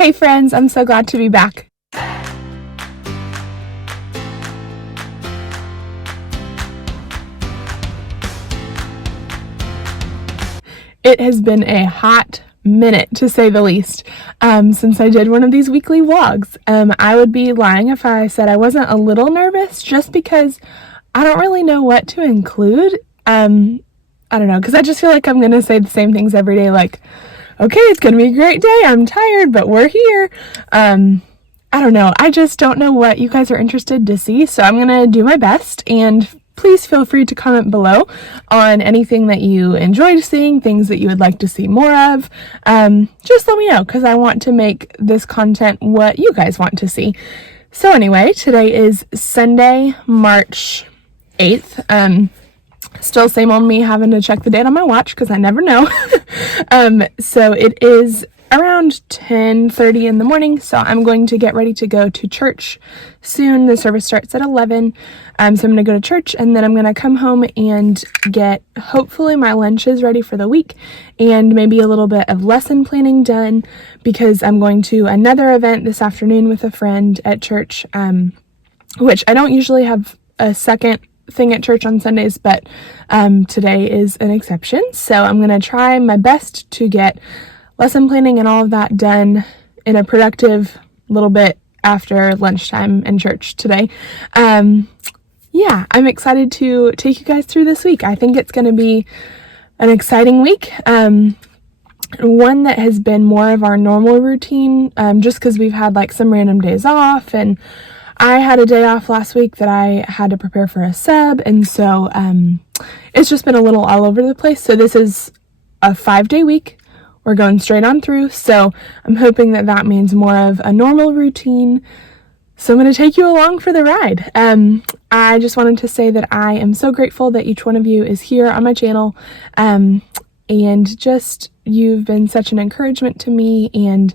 Hey friends, I'm so glad to be back. It has been a hot minute, to say the least, since I did one of these weekly vlogs. I would be lying if I said I wasn't a little nervous, just because I don't really know what to include. I don't know, because I just feel like I'm going to say the same things every day, like, okay, it's going to be a great day, I'm tired, but we're here. I don't know, I just don't know what you guys are interested to see, so I'm going to do my best, and please feel free to comment below on anything that you enjoyed seeing, things that you would like to see more of. Just let me know, because I want to make this content what you guys want to see. So anyway, today is Sunday, March 8th. Still same old me having to check the date on my watch because I never know. So it is around 10:30 in the morning, so I'm going to get ready to go to church soon. The service starts at 11, so I'm going to go to church, and then I'm going to come home and get hopefully my lunches ready for the week, and maybe a little bit of lesson planning done, because I'm going to another event this afternoon with a friend at church, which I don't usually have a second thing at church on Sundays, but today is an exception, so I'm going to try my best to get lesson planning and all of that done in a productive little bit after lunchtime in church today. Yeah, I'm excited to take you guys through this week. I think it's going to be an exciting week. One that has been more of our normal routine, just because we've had like some random days off, and I had a day off last week that I had to prepare for a sub, and so it's just been a little all over the place. So this is a 5-day week. We're going straight on through, so I'm hoping that that means more of a normal routine. So I'm going to take you along for the ride. I just wanted to say that I am so grateful that each one of you is here on my channel, and just you've been such an encouragement to me and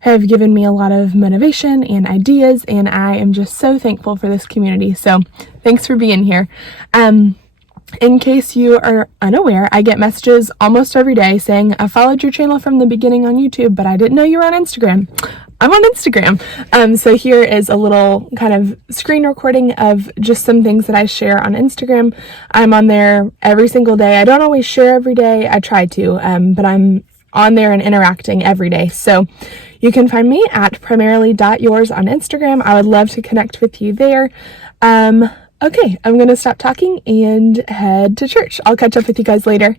have given me a lot of motivation and ideas, and I am just so thankful for this community. So thanks for being here. In case you are unaware, I get messages almost every day saying, I followed your channel from the beginning on YouTube, but I didn't know you were on Instagram. I'm on Instagram. So here is a little kind of screen recording of just some things that I share on Instagram. I'm on there every single day. I don't always share every day. I try to, but I'm on there and interacting every day. So you can find me at primarily.yours on Instagram. I would love to connect with you there. Okay, I'm going to stop talking and head to church. I'll catch up with you guys later.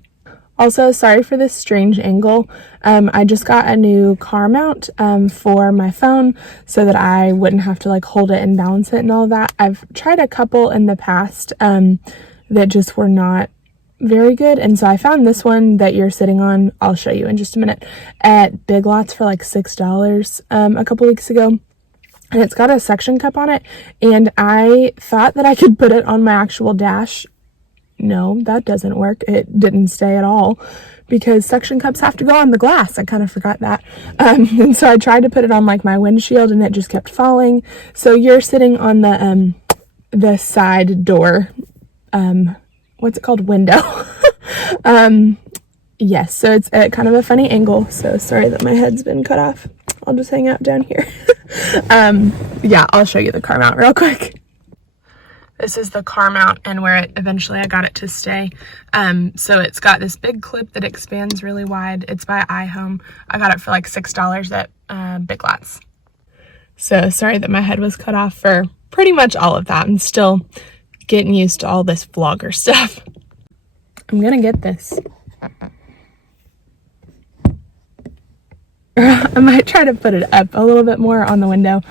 Also, sorry for this strange angle. I just got a new car mount for my phone so that I wouldn't have to like hold it and balance it and all that. I've tried a couple in the past that just were not very good, and so I found this one that you're sitting on, I'll show you in just a minute, at Big Lots for like $6 a couple weeks ago. And it's got a suction cup on it, and I thought that I could put it on my actual dash. No, that doesn't work. It didn't stay at all, because suction cups have to go on the glass. I kind of forgot that. And so I tried to put it on like my windshield, and it just kept falling. So you're sitting on the side door, what's it called? Window. Yes, so it's at kind of a funny angle. So sorry that my head's been cut off. I'll just hang out down here. Yeah, I'll show you the car mount real quick. This is the car mount and where eventually I got it to stay. So it's got this big clip that expands really wide. It's by iHome. I got it for like $6 at Big Lots. So sorry that my head was cut off for pretty much all of that. I'm still getting used to all this vlogger stuff. I'm gonna get this. I might try to put it up a little bit more on the window.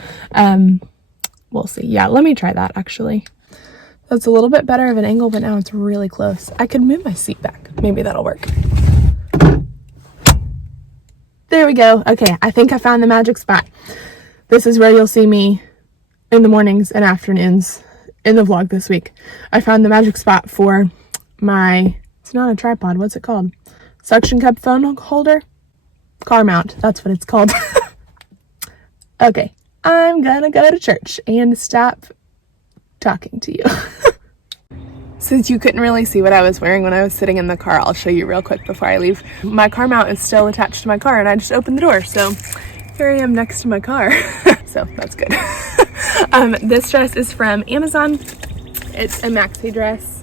We'll see. Yeah, let me try that actually. That's a little bit better of an angle, but now it's really close. I could move my seat back. Maybe that'll work. There we go. Okay, I think I found the magic spot. This is where you'll see me in the mornings and afternoons in the vlog this week. I found the magic spot for my, it's not a tripod, what's it called? Suction cup phone holder? Car mount, that's what it's called. Okay, I'm gonna go to church and stop talking to you. Since you couldn't really see what I was wearing when I was sitting in the car, I'll show you real quick before I leave. My car mount is still attached to my car, and I just opened the door, so here I am next to my car. So that's good. This dress is from Amazon. It's a maxi dress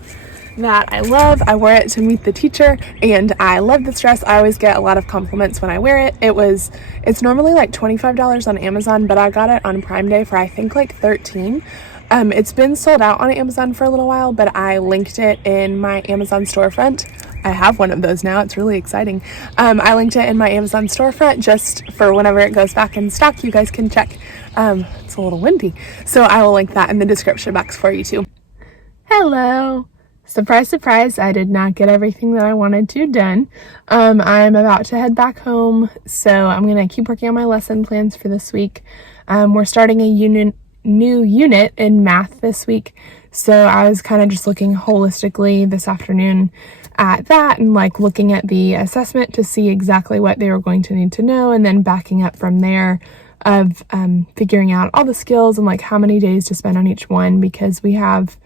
that I love. I wore it to meet the teacher and I love this dress. I always get a lot of compliments when I wear it. It's normally like $25 on Amazon, but I got it on Prime Day for I think like $13. It's been sold out on Amazon for a little while, but I linked it in my Amazon storefront. I have one of those now. It's really exciting. I linked it in my Amazon storefront just for whenever it goes back in stock, you guys can check. It's a little windy, so I will link that in the description box for you too. Hello. Surprise, surprise, I did not get everything that I wanted to done. I'm about to head back home, so I'm going to keep working on my lesson plans for this week. We're starting a new unit in math this week, so I was kind of just looking holistically this afternoon at that and like looking at the assessment to see exactly what they were going to need to know, and then backing up from there of figuring out all the skills and like how many days to spend on each one, because we have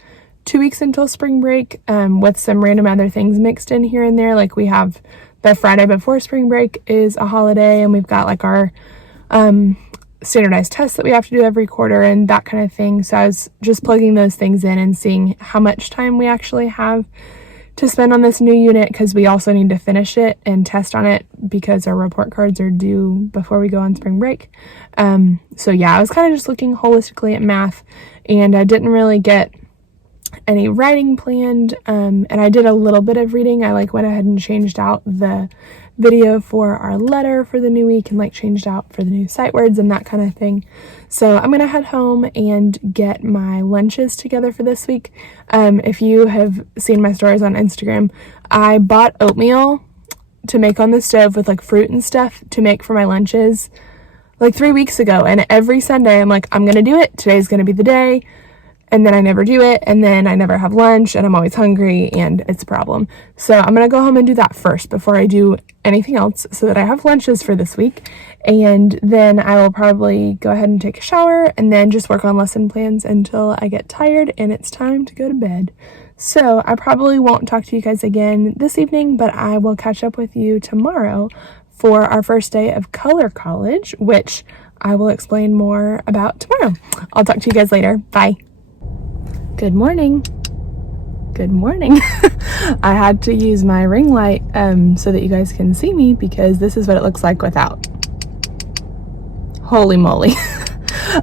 2 weeks until spring break, with some random other things mixed in here and there. Like we have the Friday before spring break is a holiday, and we've got like our standardized tests that we have to do every quarter and that kind of thing. So I was just plugging those things in and seeing how much time we actually have to spend on this new unit, because we also need to finish it and test on it because our report cards are due before we go on spring break. So yeah, I was kind of just looking holistically at math, and I didn't really get any writing planned, and I did a little bit of reading. I like went ahead and changed out the video for our letter for the new week and like changed out for the new sight words and that kind of thing. So I'm gonna head home and get my lunches together for this week. If you have seen my stories on Instagram, I bought oatmeal to make on the stove with like fruit and stuff to make for my lunches like 3 weeks ago, and every Sunday I'm like, I'm gonna do it, today's gonna be the day. And then I never do it, and then I never have lunch, and I'm always hungry, and it's a problem. So I'm going to go home and do that first before I do anything else, so that I have lunches for this week. And then I will probably go ahead and take a shower, and then just work on lesson plans until I get tired, and it's time to go to bed. So I probably won't talk to you guys again this evening, but I will catch up with you tomorrow for our first day of color college, which I will explain more about tomorrow. I'll talk to you guys later. Bye. Good morning. Good morning. I had to use my ring light so that you guys can see me, because this is what it looks like without. Holy moly.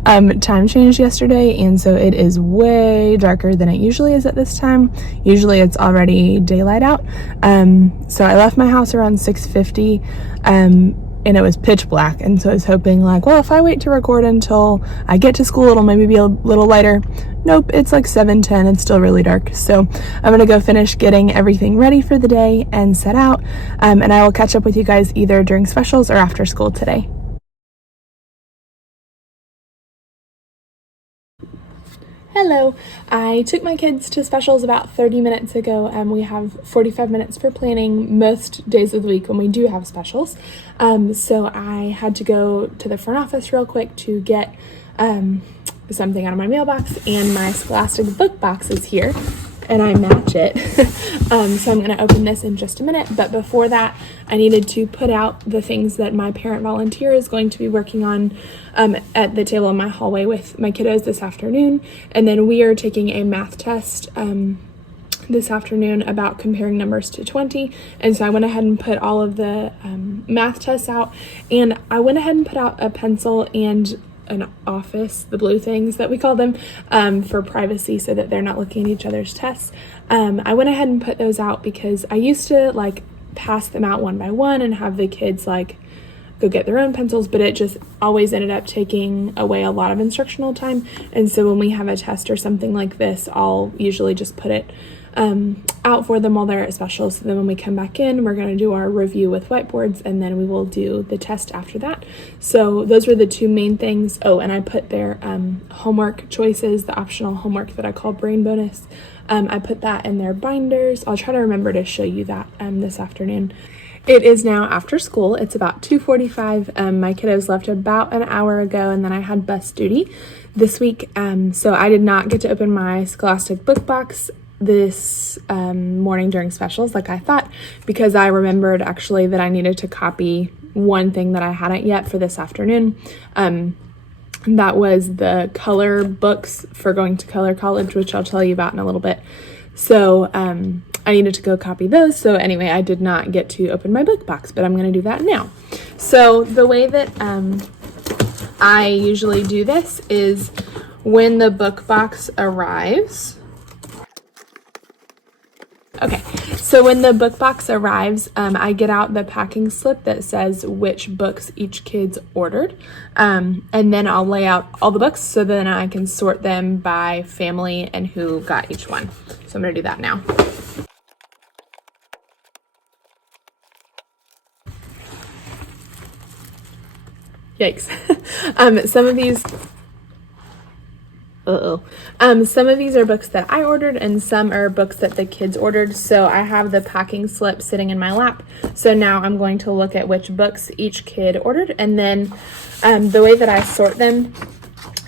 Time changed yesterday, and so it is way darker than it usually is at this time. Usually it's already daylight out. So I left my house around 6:50, and it was pitch black, and so I was hoping like, well, if I wait to record until I get to school, it'll maybe be a little lighter. Nope, it's like 7:10. It's still really dark. So I'm gonna go finish getting everything ready for the day and set out, and I will catch up with you guys either during specials or after school today. Hello, I took my kids to specials about 30 minutes ago, and we have 45 minutes for planning most days of the week when we do have specials. So I had to go to the front office real quick to get something out of my mailbox, and my Scholastic book box is here, and I match it. So I'm going to open this in just a minute, but before that, I needed to put out the things that my parent volunteer is going to be working on at the table in my hallway with my kiddos this afternoon. And then we are taking a math test this afternoon about comparing numbers to 20. And so I went ahead and put all of the math tests out, and I went ahead and put out a pencil and an office, the blue things that we call them, for privacy, so that they're not looking at each other's tests. I went ahead and put those out because I used to like pass them out one by one and have the kids like go get their own pencils, but it just always ended up taking away a lot of instructional time. And so when we have a test or something like this, I'll usually just put it out for them while they're at specials. So then when we come back in, we're going to do our review with whiteboards, and then we will do the test after that. So those were the two main things. Oh, and I put their homework choices, the optional homework that I call brain bonus. I put that in their binders. I'll try to remember to show you that this afternoon. It is now after school. It's about 2:45. My kiddos left about an hour ago, and then I had bus duty this week. So I did not get to open my Scholastic book box this morning during specials like I thought, because I remembered actually that I needed to copy one thing that I hadn't yet for this afternoon. That was the color books for going to color college, which I'll tell you about in a little bit. So I needed to go copy those. So anyway, I did not get to open my book box, but I'm going to do that now. So the way that I usually do this is when the book box arrives. Okay, so when the book box arrives, I get out the packing slip that says which books each kid's ordered, and then I'll lay out all the books so then I can sort them by family and who got each one. So I'm going to do that now. Yikes. Some of these are books that I ordered and some are books that the kids ordered. So I have the packing slip sitting in my lap. So now I'm going to look at which books each kid ordered. And then the way that I sort them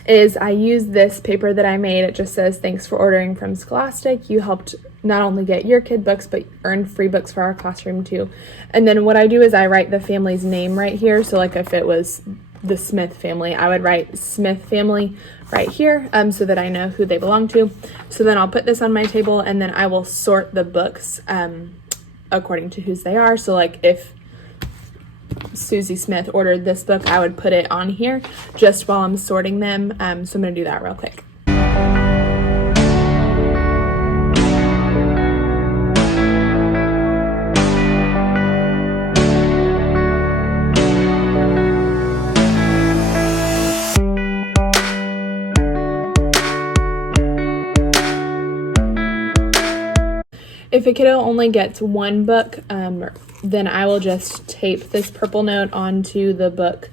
is I use this paper that I made. It just says, "Thanks for ordering from Scholastic. You helped not only get your kid books, but earned free books for our classroom too." And then what I do is I write the family's name right here. So like if it was the Smith family, I would write Smith family right here so that I know who they belong to. So then I'll put this on my table and then I will sort the books according to whose they are. So like if Susie Smith ordered this book, I would put it on here just while I'm sorting them. So I'm going to do that real quick. If a kiddo only gets one book, then I will just tape this purple note onto the book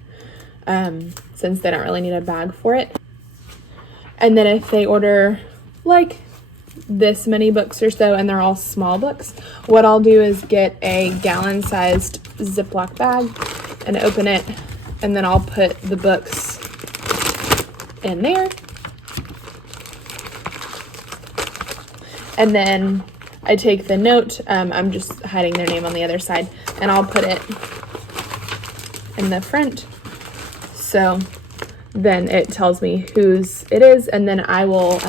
since they don't really need a bag for it. And then if they order like this many books or so and they're all small books, what I'll do is get a gallon-sized Ziploc bag and open it, and then I'll put the books in there. And then I take the note, I'm just hiding their name on the other side, and I'll put it in the front. So then it tells me whose it is, and then I will,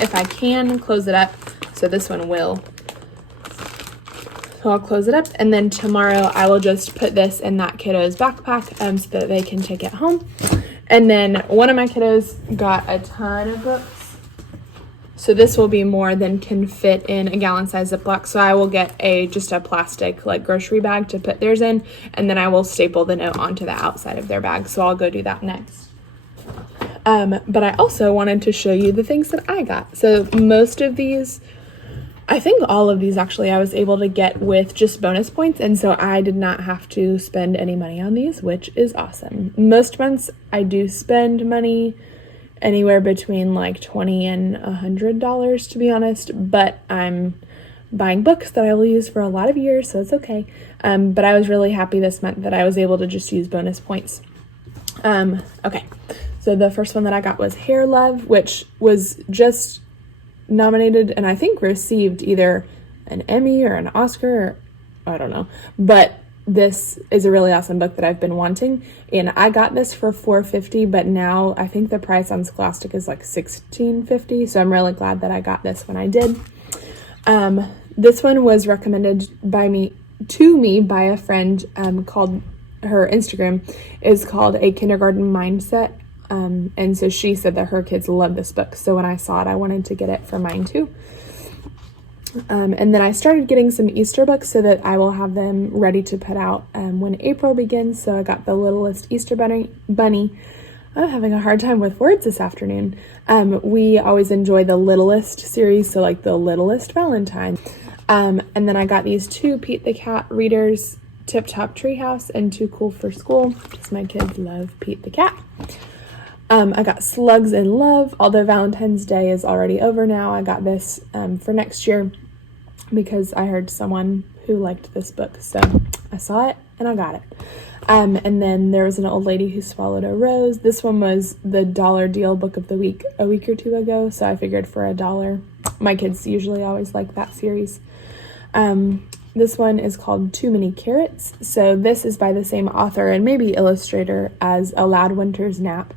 if I can, close it up. So this one will. So I'll close it up, and then tomorrow I will just put this in that kiddo's backpack so that they can take it home. And then one of my kiddos got a ton of books. So this will be more than can fit in a gallon-sized Ziploc. So I will get just a plastic like grocery bag to put theirs in, and then I will staple the note onto the outside of their bag. So I'll go do that next. But I also wanted to show you the things that I got. So most of these, I think all of these actually, I was able to get with just bonus points. And so I did not have to spend any money on these, which is awesome. Most months I do spend money, anywhere between like $20 and $100 to be honest, but I'm buying books that I will use for a lot of years, so it's okay. But I was really happy this month that I was able to just use bonus points. Okay, so the first one that I got was Hair Love, which was just nominated and I think received either an Emmy or an Oscar, or I don't know, but this is a really awesome book that I've been wanting, and I got this for $4.50, but now I think the price on Scholastic is like $16.50, so I'm really glad that I got this when I did. This one was recommended to me by a friend, called, her Instagram is called A Kindergarten Mindset, and so she said that her kids love this book, so when I saw it I wanted to get it for mine too. And then I started getting some Easter books so that I will have them ready to put out when April begins. So I got The Littlest Easter Bunny. I'm having a hard time with words this afternoon. We always enjoy the Littlest series, so like The Littlest Valentine. And then I got these two Pete the Cat readers, Tip Top Treehouse and Too Cool for School, because my kids love Pete the Cat. I got Slugs in Love, although Valentine's Day is already over now. I got this for next year because I heard someone who liked this book, so I saw it and I got it. And then there was an old lady who swallowed a rose. This one was the dollar deal book of the week a week or two ago, so I figured for $1. My kids usually always like that series. This one is called Too Many Carrots. So this is by the same author and maybe illustrator as A Loud Winter's Nap,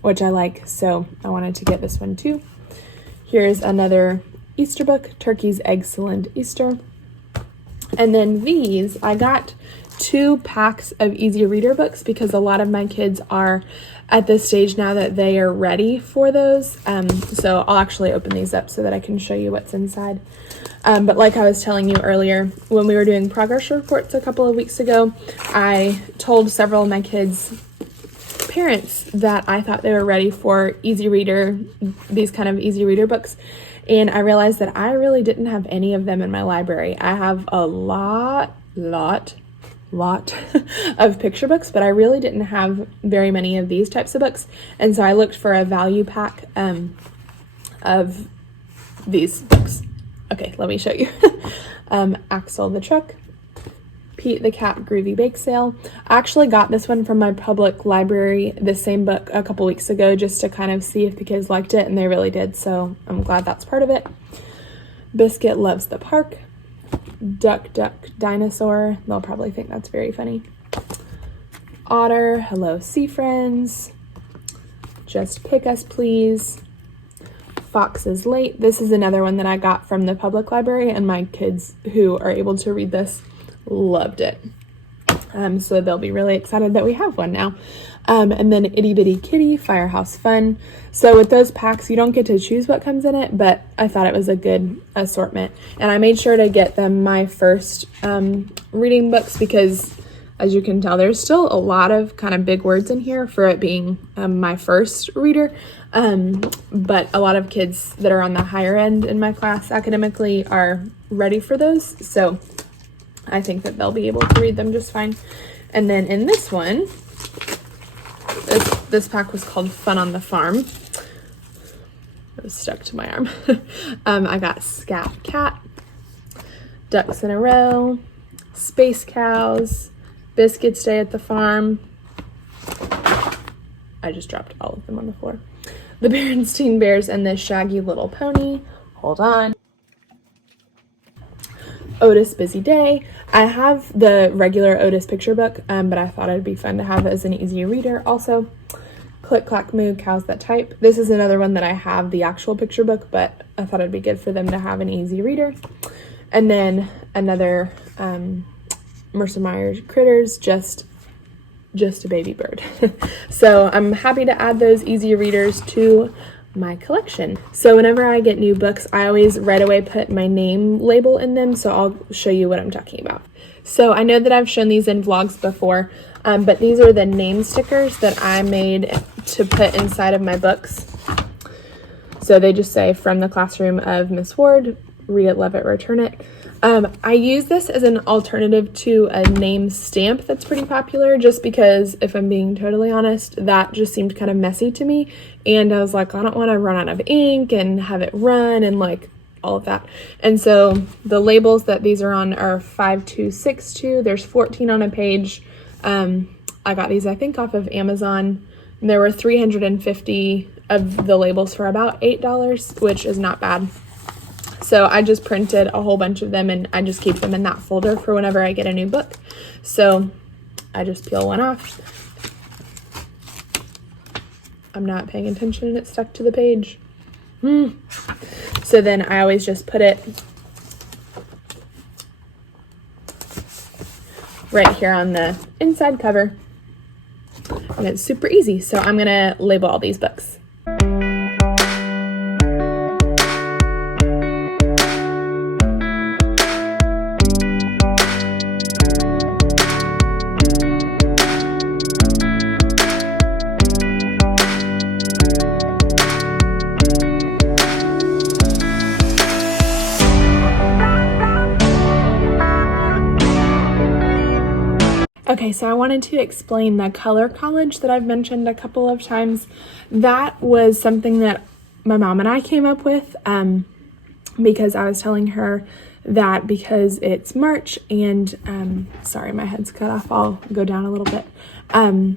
which I like, so I wanted to get this one too. Here's another Easter book, Turkey's Excellent Easter. And then these, I got 2 packs of easy reader books because a lot of my kids are at this stage now that they are ready for those. So I'll actually open these up so that I can show you what's inside. But like I was telling you earlier, when we were doing progress reports a couple of weeks ago, I told several of my kids' parents that I thought they were ready for easy reader, these kind of easy reader books. And I realized that I really didn't have any of them in my library. I have a lot of picture books, but I really didn't have very many of these types of books. And so I looked for a value pack of these books. Okay, let me show you. Axel the Truck, Pete the Cat Groovy Bake Sale. I actually got this one from my public library, the same book, a couple weeks ago, just to kind of see if the kids liked it, and they really did, so I'm glad that's part of it. Biscuit Loves the Park, Duck Duck Dinosaur. They'll probably think that's very funny. Otter, Hello Sea Friends, Just Pick Us Please, Fox is Late. This is another one that I got from the public library, and my kids who are able to read this loved it. So they'll be really excited that we have one now. And then Itty Bitty Kitty, Firehouse Fun. So with those packs, you don't get to choose what comes in it, but I thought it was a good assortment. And I made sure to get them my first reading books because, as you can tell, there's still a lot of kind of big words in here for it being my first reader. But a lot of kids that are on the higher end in my class academically are ready for those. So I think that they'll be able to read them just fine. And then in this one, this pack was called Fun on the Farm. It was stuck to my arm. I got Scat Cat, Ducks in a Row, Space Cows, Biscuits Day at the Farm. I just dropped all of them on the floor. The Berenstain Bears and the Shaggy Little Pony. Hold on. Otis Busy Day. I have the regular Otis picture book, but I thought it'd be fun to have as an easy reader also. Click Clack Moo, Cows That Type. This is another one that I have the actual picture book, but I thought it'd be good for them to have an easy reader. And then another Mercer Myers Critters, just a baby bird. So I'm happy to add those easy readers to my collection. So whenever I get new books, I always right away put my name label in them, so I'll show you what I'm talking about. So I know that I've shown these in vlogs before, but these are the name stickers that I made to put inside of my books. So they just say, from the classroom of Miss Ward, read it, love it, return it. I use this as an alternative to a name stamp that's pretty popular, just because, if I'm being totally honest, that just seemed kind of messy to me. And I was like, I don't want to run out of ink and have it run and like all of that. And so the labels that these are on are 5262. There's 14 on a page. I got these, I think, off of Amazon. There were 350 of the labels for about $8, which is not bad. So I just printed a whole bunch of them and I just keep them in that folder for whenever I get a new book. So I just peel one off. I'm not paying attention and it stuck to the page. So then I always just put it right here on the inside cover. And it's super easy. So I'm gonna label all these books. Okay, so I wanted to explain the color college that I've mentioned a couple of times. That was something that my mom and I came up with because I was telling her that because it's March and, sorry, my head's cut off. I'll go down a little bit. I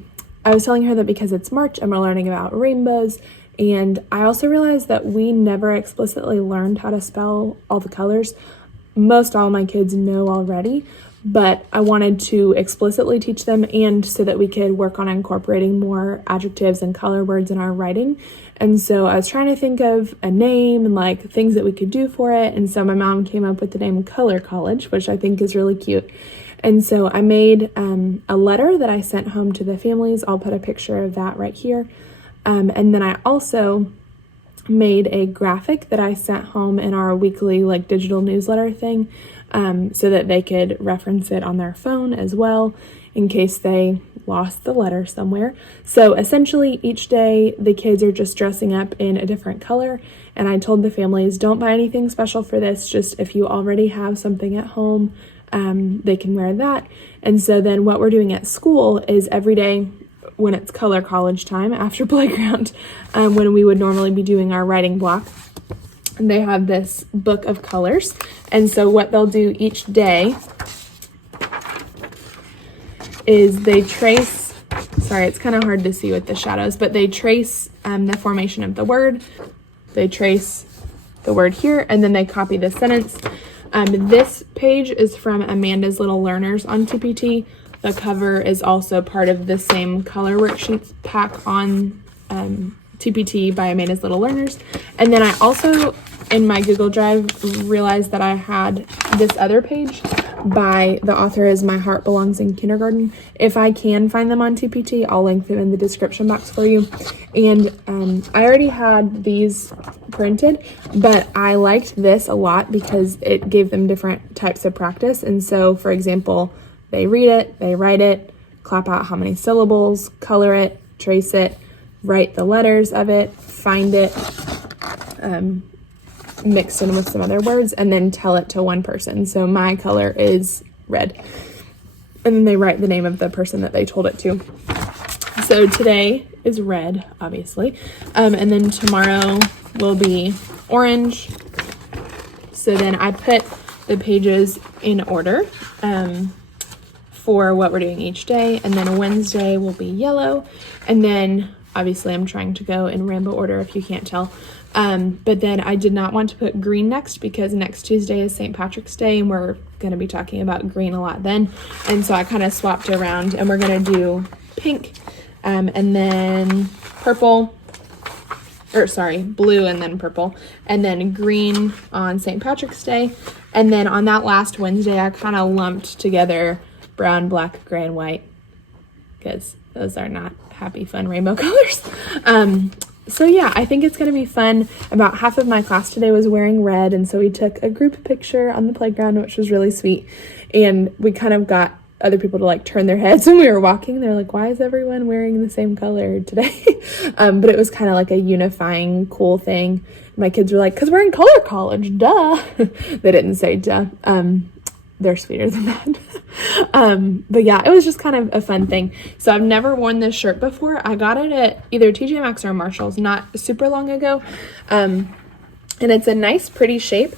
was telling her that because it's March and we're learning about rainbows, and I also realized that we never explicitly learned how to spell all the colors. most all my kids know already, but I wanted to explicitly teach them, and so that we could work on incorporating more adjectives and color words in our writing. And so I was trying to think of a name and like things that we could do for it. And so my mom came up with the name Color College, which I think is really cute. And so I made a letter that I sent home to the families. I'll put a picture of that right here. And then I also made a graphic that I sent home in our weekly like digital newsletter thing, so that they could reference it on their phone as well in case they lost the letter somewhere. So essentially each day the kids are just dressing up in a different color, and I told the families, don't buy anything special for this, just if you already have something at home, they can wear that. And so then what we're doing at school is every day when it's Color College time after playground, when we would normally be doing our writing block, and they have this book of colors. And so what they'll do each day is they trace, sorry, it's kind of hard to see with the shadows, but they trace the formation of the word. They trace the word here, and then they copy the sentence. This page is from Amanda's Little Learners on TPT. The cover is also part of the same color worksheet pack on TPT by Amanda's Little Learners. And then I also, in my Google Drive, realized that I had this other page by the author is My Heart Belongs in Kindergarten. If I can find them on TPT, I'll link them in the description box for you. And I already had these printed, but I liked this a lot because it gave them different types of practice. And so, for example, they read it, they write it, clap out how many syllables, color it, trace it, write the letters of it, find it, mixed in with some other words, and then tell it to one person. So my color is red. And then they write the name of the person that they told it to. So today is red, obviously. And then tomorrow will be orange. So then I put the pages in order for what we're doing each day. And then Wednesday will be yellow. And then obviously I'm trying to go in rainbow order if you can't tell. But then I did not want to put green next because next Tuesday is St. Patrick's Day and we're going to be talking about green a lot then. And so I kind of swapped around, and we're going to do pink, and then purple, or sorry, blue and then purple, and then green on St. Patrick's Day. And then on that last Wednesday, I kind of lumped together brown, black, gray, and white because those are not happy, fun rainbow colors. So yeah, I think it's going to be fun. About half of my class today was wearing red, and so we took a group picture on the playground, which was really sweet. And we kind of got other people to like turn their heads when we were walking. They're like, why is everyone wearing the same color today? But it was kind of like a unifying, cool thing. My kids were like, because we're in Color College, duh. They didn't say duh. They're sweeter than that. But yeah, it was just kind of a fun thing. So I've never worn this shirt before. I got it at either TJ Maxx or Marshall's not super long ago. And it's a nice, pretty shape,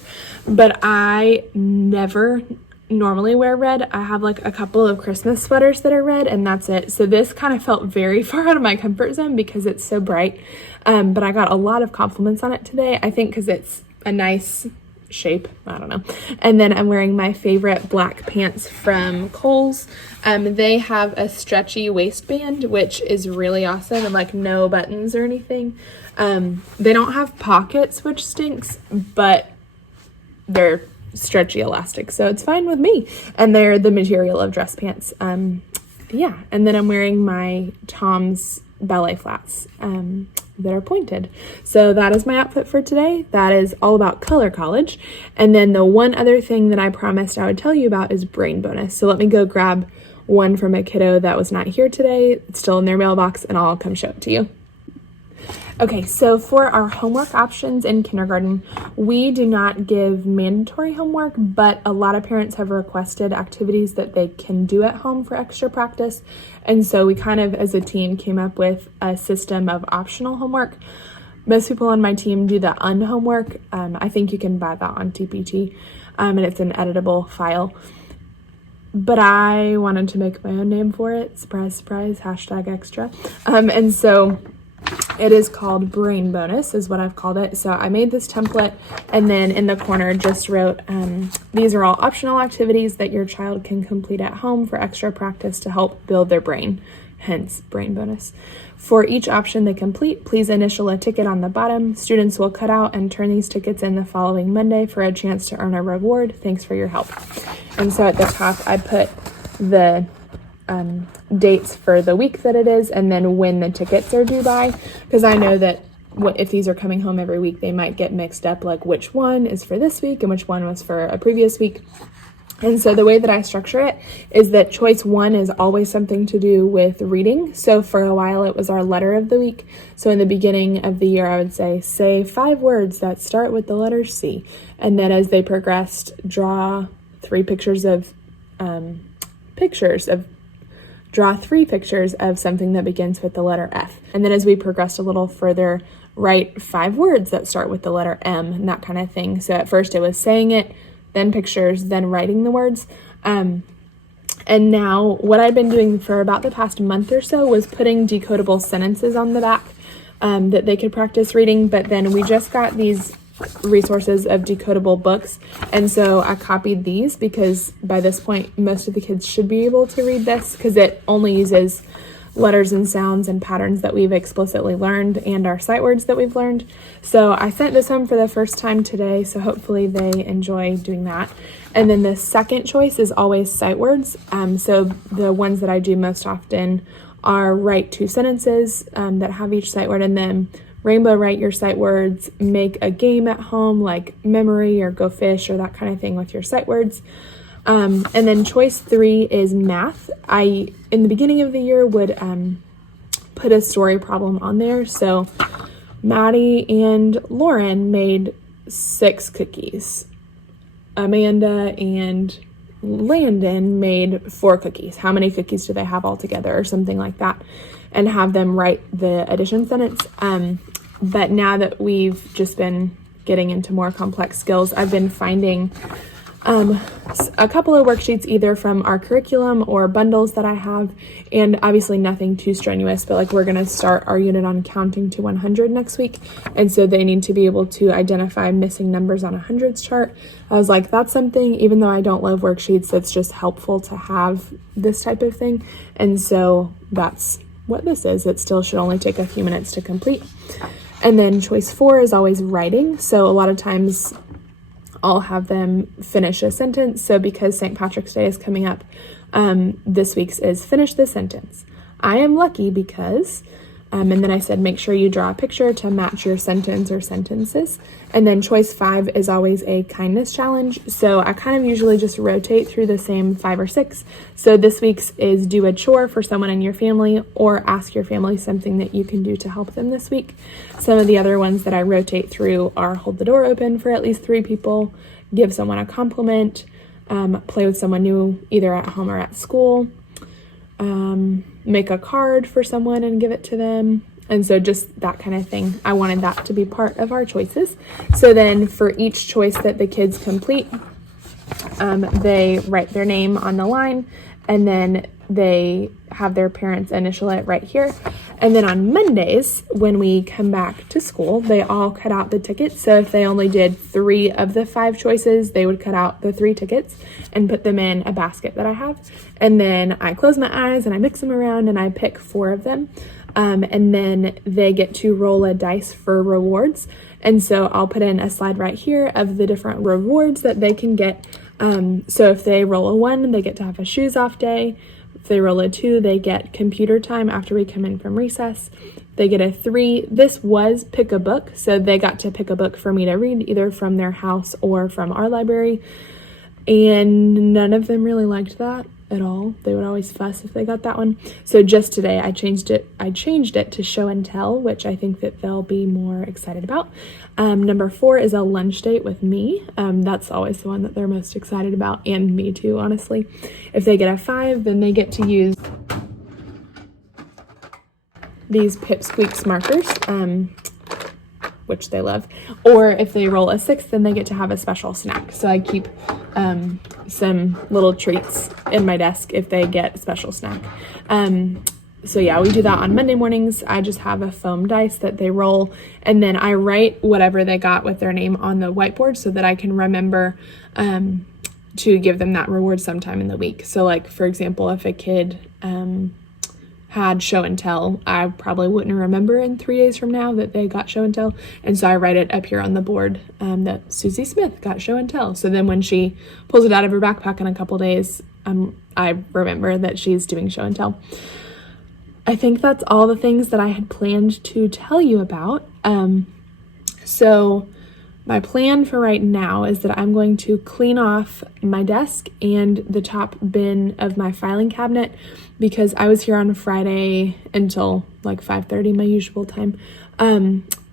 but I never normally wear red. I have like a couple of Christmas sweaters that are red, and that's it. So this kind of felt very far out of my comfort zone because it's so bright. But I got a lot of compliments on it today, I think because it's a nice shape, I don't know. And then I'm wearing my favorite black pants from Kohl's. They have a stretchy waistband, which is really awesome, and like no buttons or anything. They don't have pockets, which stinks, but they're stretchy elastic, so it's fine with me. And they're the material of dress pants. Yeah, and then I'm wearing my Tom's ballet flats that are pointed. So that is my outfit for today. That is all about Color College. And then the one other thing that I promised I would tell you about is brain bonus. So let me go grab one from a kiddo that was not here today. It's still in their mailbox, and I'll come show it to you. Okay, so for our homework options in kindergarten, we do not give mandatory homework, but a lot of parents have requested activities that they can do at home for extra practice. And so we kind of, as a team, came up with a system of optional homework. Most people on my team do the unhomework. I think you can buy that on TPT, and it's an editable file. But I wanted to make my own name for it. Surprise, surprise, hashtag extra. And so It is called Brain Bonus is what I've called it. So I made this template, and then in the corner just wrote, these are all optional activities that your child can complete at home for extra practice to help build their brain, hence Brain Bonus. For each option they complete, please initial a ticket on the bottom. Students will cut out and turn these tickets in the following Monday for a chance to earn a reward. Thanks for your help. And so at the top I put the dates for the week that it is, and then when the tickets are due by, because I know that if these are coming home every week, they might get mixed up, like which one is for this week and which one was for a previous week. And so the way that I structure it is that choice 1 is always something to do with reading. So for a while it was our letter of the week. So in the beginning of the year I would say 5 words that start with the letter C, and then as they progressed, draw 3 pictures of something that begins with the letter F. And then as we progressed a little further, write 5 words that start with the letter M, and that kind of thing. So at first it was saying it, then pictures, then writing the words. And now what I've been doing for about the past month or so was putting decodable sentences on the back that they could practice reading. But then we just got these resources of decodable books, and so I copied these because by this point most of the kids should be able to read this, because it only uses letters and sounds and patterns that we've explicitly learned and our sight words that we've learned. So I sent this home for the first time today, so hopefully they enjoy doing that. And then the second choice is always sight words. So the ones that I do most often are write 2 sentences that have each sight word, and then rainbow write your sight words, make a game at home like memory or go fish or that kind of thing with your sight words. And then choice 3 is math. I, in the beginning of the year, would put a story problem on there. So Maddie and Lauren made 6 cookies. Amanda and Landon made 4 cookies. How many cookies do they have all together, or something like that, and have them write the addition sentence. But now that we've just been getting into more complex skills, I've been finding a couple of worksheets either from our curriculum or bundles that I have, and obviously nothing too strenuous, but like we're going to start our unit on counting to 100 next week, and so they need to be able to identify missing numbers on a hundreds chart. I was like, that's something, even though I don't love worksheets, that's just helpful to have this type of thing, and so that's what this is. It still should only take a few minutes to complete. And then choice 4 is always writing. So a lot of times I'll have them finish a sentence. So because St. Patrick's Day is coming up, this week's is finish the sentence. I am lucky because, and then I said, make sure you draw a picture to match your sentence or sentences. And then choice 5 is always a kindness challenge. So I kind of usually just rotate through the same 5 or 6. So this week's is do a chore for someone in your family, or ask your family something that you can do to help them this week. Some of the other ones that I rotate through are hold the door open for at least 3 people, give someone a compliment, play with someone new either at home or at school, make a card for someone and give it to them. And so just that kind of thing. I wanted that to be part of our choices. So then for each choice that the kids complete, they write their name on the line, and then they have their parents initial it right here. And then on Mondays, when we come back to school, they all cut out the tickets. So if they only did 3 of the 5 choices, they would cut out the 3 tickets and put them in a basket that I have. And then I close my eyes and I mix them around and I pick 4 of them. And then they get to roll a dice for rewards. And so I'll put in a slide right here of the different rewards that they can get. So if they roll a 1, they get to have a shoes off day. If they roll a 2, they get computer time after we come in from recess. They get a 3. This was pick a book, so they got to pick a book for me to read, either from their house or from our library. And none of them really liked that at all. They would always fuss if they got that one. So just today I changed it to show and tell, which I think that they'll be more excited about. Number 4 is a lunch date with me. That's always the one that they're most excited about, and me too, honestly. If they get a 5, then they get to use these Pipsqueaks markers, which they love. Or if they roll a 6, then they get to have a special snack. So I keep some little treats in my desk if they get a special snack. So yeah, we do that on Monday mornings. I just have a foam dice that they roll, and then I write whatever they got with their name on the whiteboard so that I can remember to give them that reward sometime in the week. So like, for example, if a kid had show and tell, I probably wouldn't remember in 3 days from now that they got show and tell. And so I write it up here on the board that Susie Smith got show and tell. So then when she pulls it out of her backpack in a couple days, I remember that she's doing show and tell. I think that's all the things that I had planned to tell you about. So my plan for right now is that I'm going to clean off my desk and the top bin of my filing cabinet, because I was here on Friday until like 5:30, my usual time.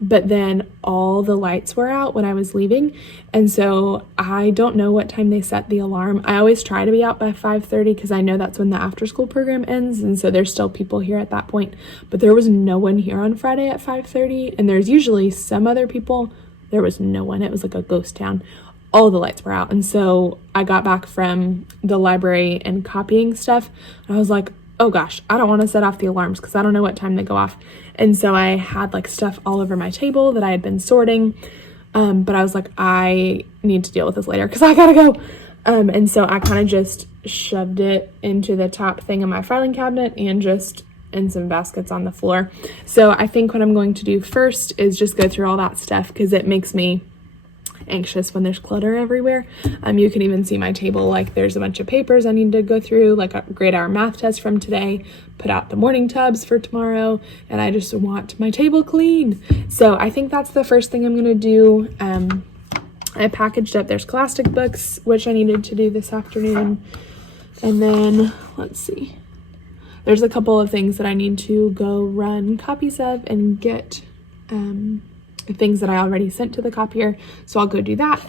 But then all the lights were out when I was leaving. And so I don't know what time they set the alarm. I always try to be out by 5:30 because I know that's when the after school program ends. And so there's still people here at that point. But there was no one here on Friday at 5:30. And there's usually some other people. There was no one. It was like a ghost town. All the lights were out. And so I got back from the library and copying stuff. And I was like, oh gosh, I don't want to set off the alarms because I don't know what time they go off. And so I had like stuff all over my table that I had been sorting. But I was like, I need to deal with this later because I gotta go. And so I kind of just shoved it into the top thing of my filing cabinet and just in some baskets on the floor. So I think what I'm going to do first is just go through all that stuff because it makes me anxious when there's clutter everywhere. You can even see my table, like there's a bunch of papers I need to go through, like a grade hour math test from today, put out the morning tubs for tomorrow, and I just want my table clean. So I think that's the first thing I'm gonna do. I packaged up their Scholastic books, which I needed to do this afternoon. And then let's see, there's a couple of things that I need to go run copies of and get things that I already sent to the copier. So I'll go do that.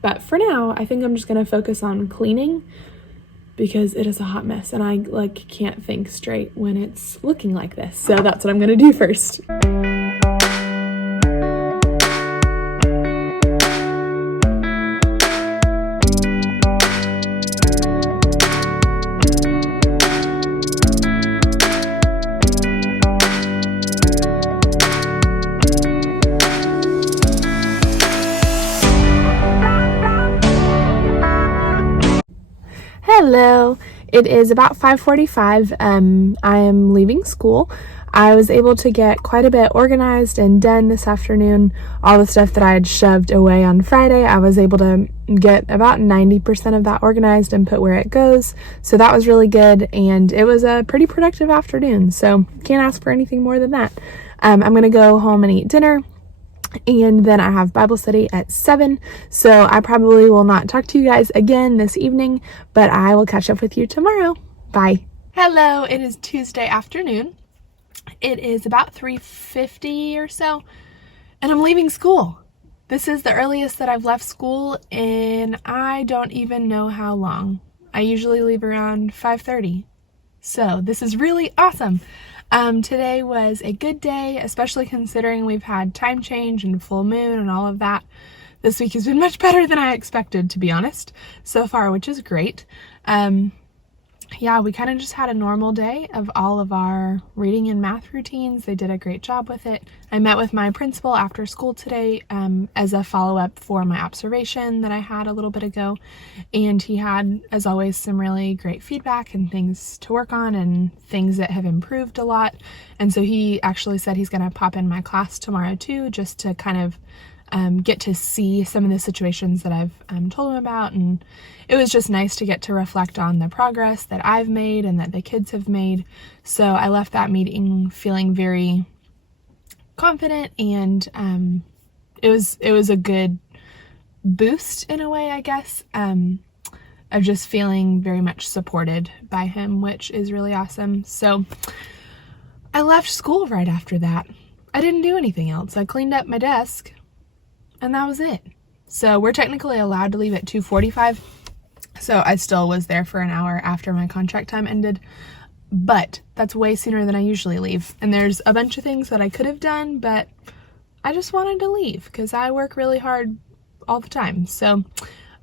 But for now, I think I'm just going to focus on cleaning because it is a hot mess and I like can't think straight when it's looking like this. So that's what I'm going to do first. Hello, it is about 5:45. I am leaving school. I was able to get quite a bit organized and done this afternoon. All the stuff that I had shoved away on Friday, I was able to get about 90% of that organized and put where it goes. So that was really good, and it was a pretty productive afternoon. So can't ask for anything more than that. I'm going to go home and eat dinner. And then I have Bible study at 7, so I probably will not talk to you guys again this evening, but I will catch up with you tomorrow. Bye. Hello, it is Tuesday afternoon. It is about 3:50 or so, and I'm leaving school. This is the earliest that I've left school, and I don't even know how long. I usually leave around 5:30, so this is really awesome. Today was a good day, especially considering we've had time change and full moon and all of that. This week has been much better than I expected, to be honest, so far, which is great. Yeah, we kind of just had a normal day of all of our reading and math routines. They did a great job with it. I met with my principal after school today as a follow-up for my observation that I had a little bit ago. And he had, as always, some really great feedback and things to work on and things that have improved a lot. And so he actually said he's going to pop in my class tomorrow too, just to kind of get to see some of the situations that I've told him about. And it was just nice to get to reflect on the progress that I've made and that the kids have made. So I left that meeting feeling very confident, and it was a good boost in a way, I guess, of just feeling very much supported by him, which is really awesome. So I left school right after that. I didn't do anything else. I cleaned up my desk, and that was it. So we're technically allowed to leave at 2:45. So I still was there for an hour after my contract time ended, but that's way sooner than I usually leave. And there's a bunch of things that I could have done, but I just wanted to leave because I work really hard all the time. So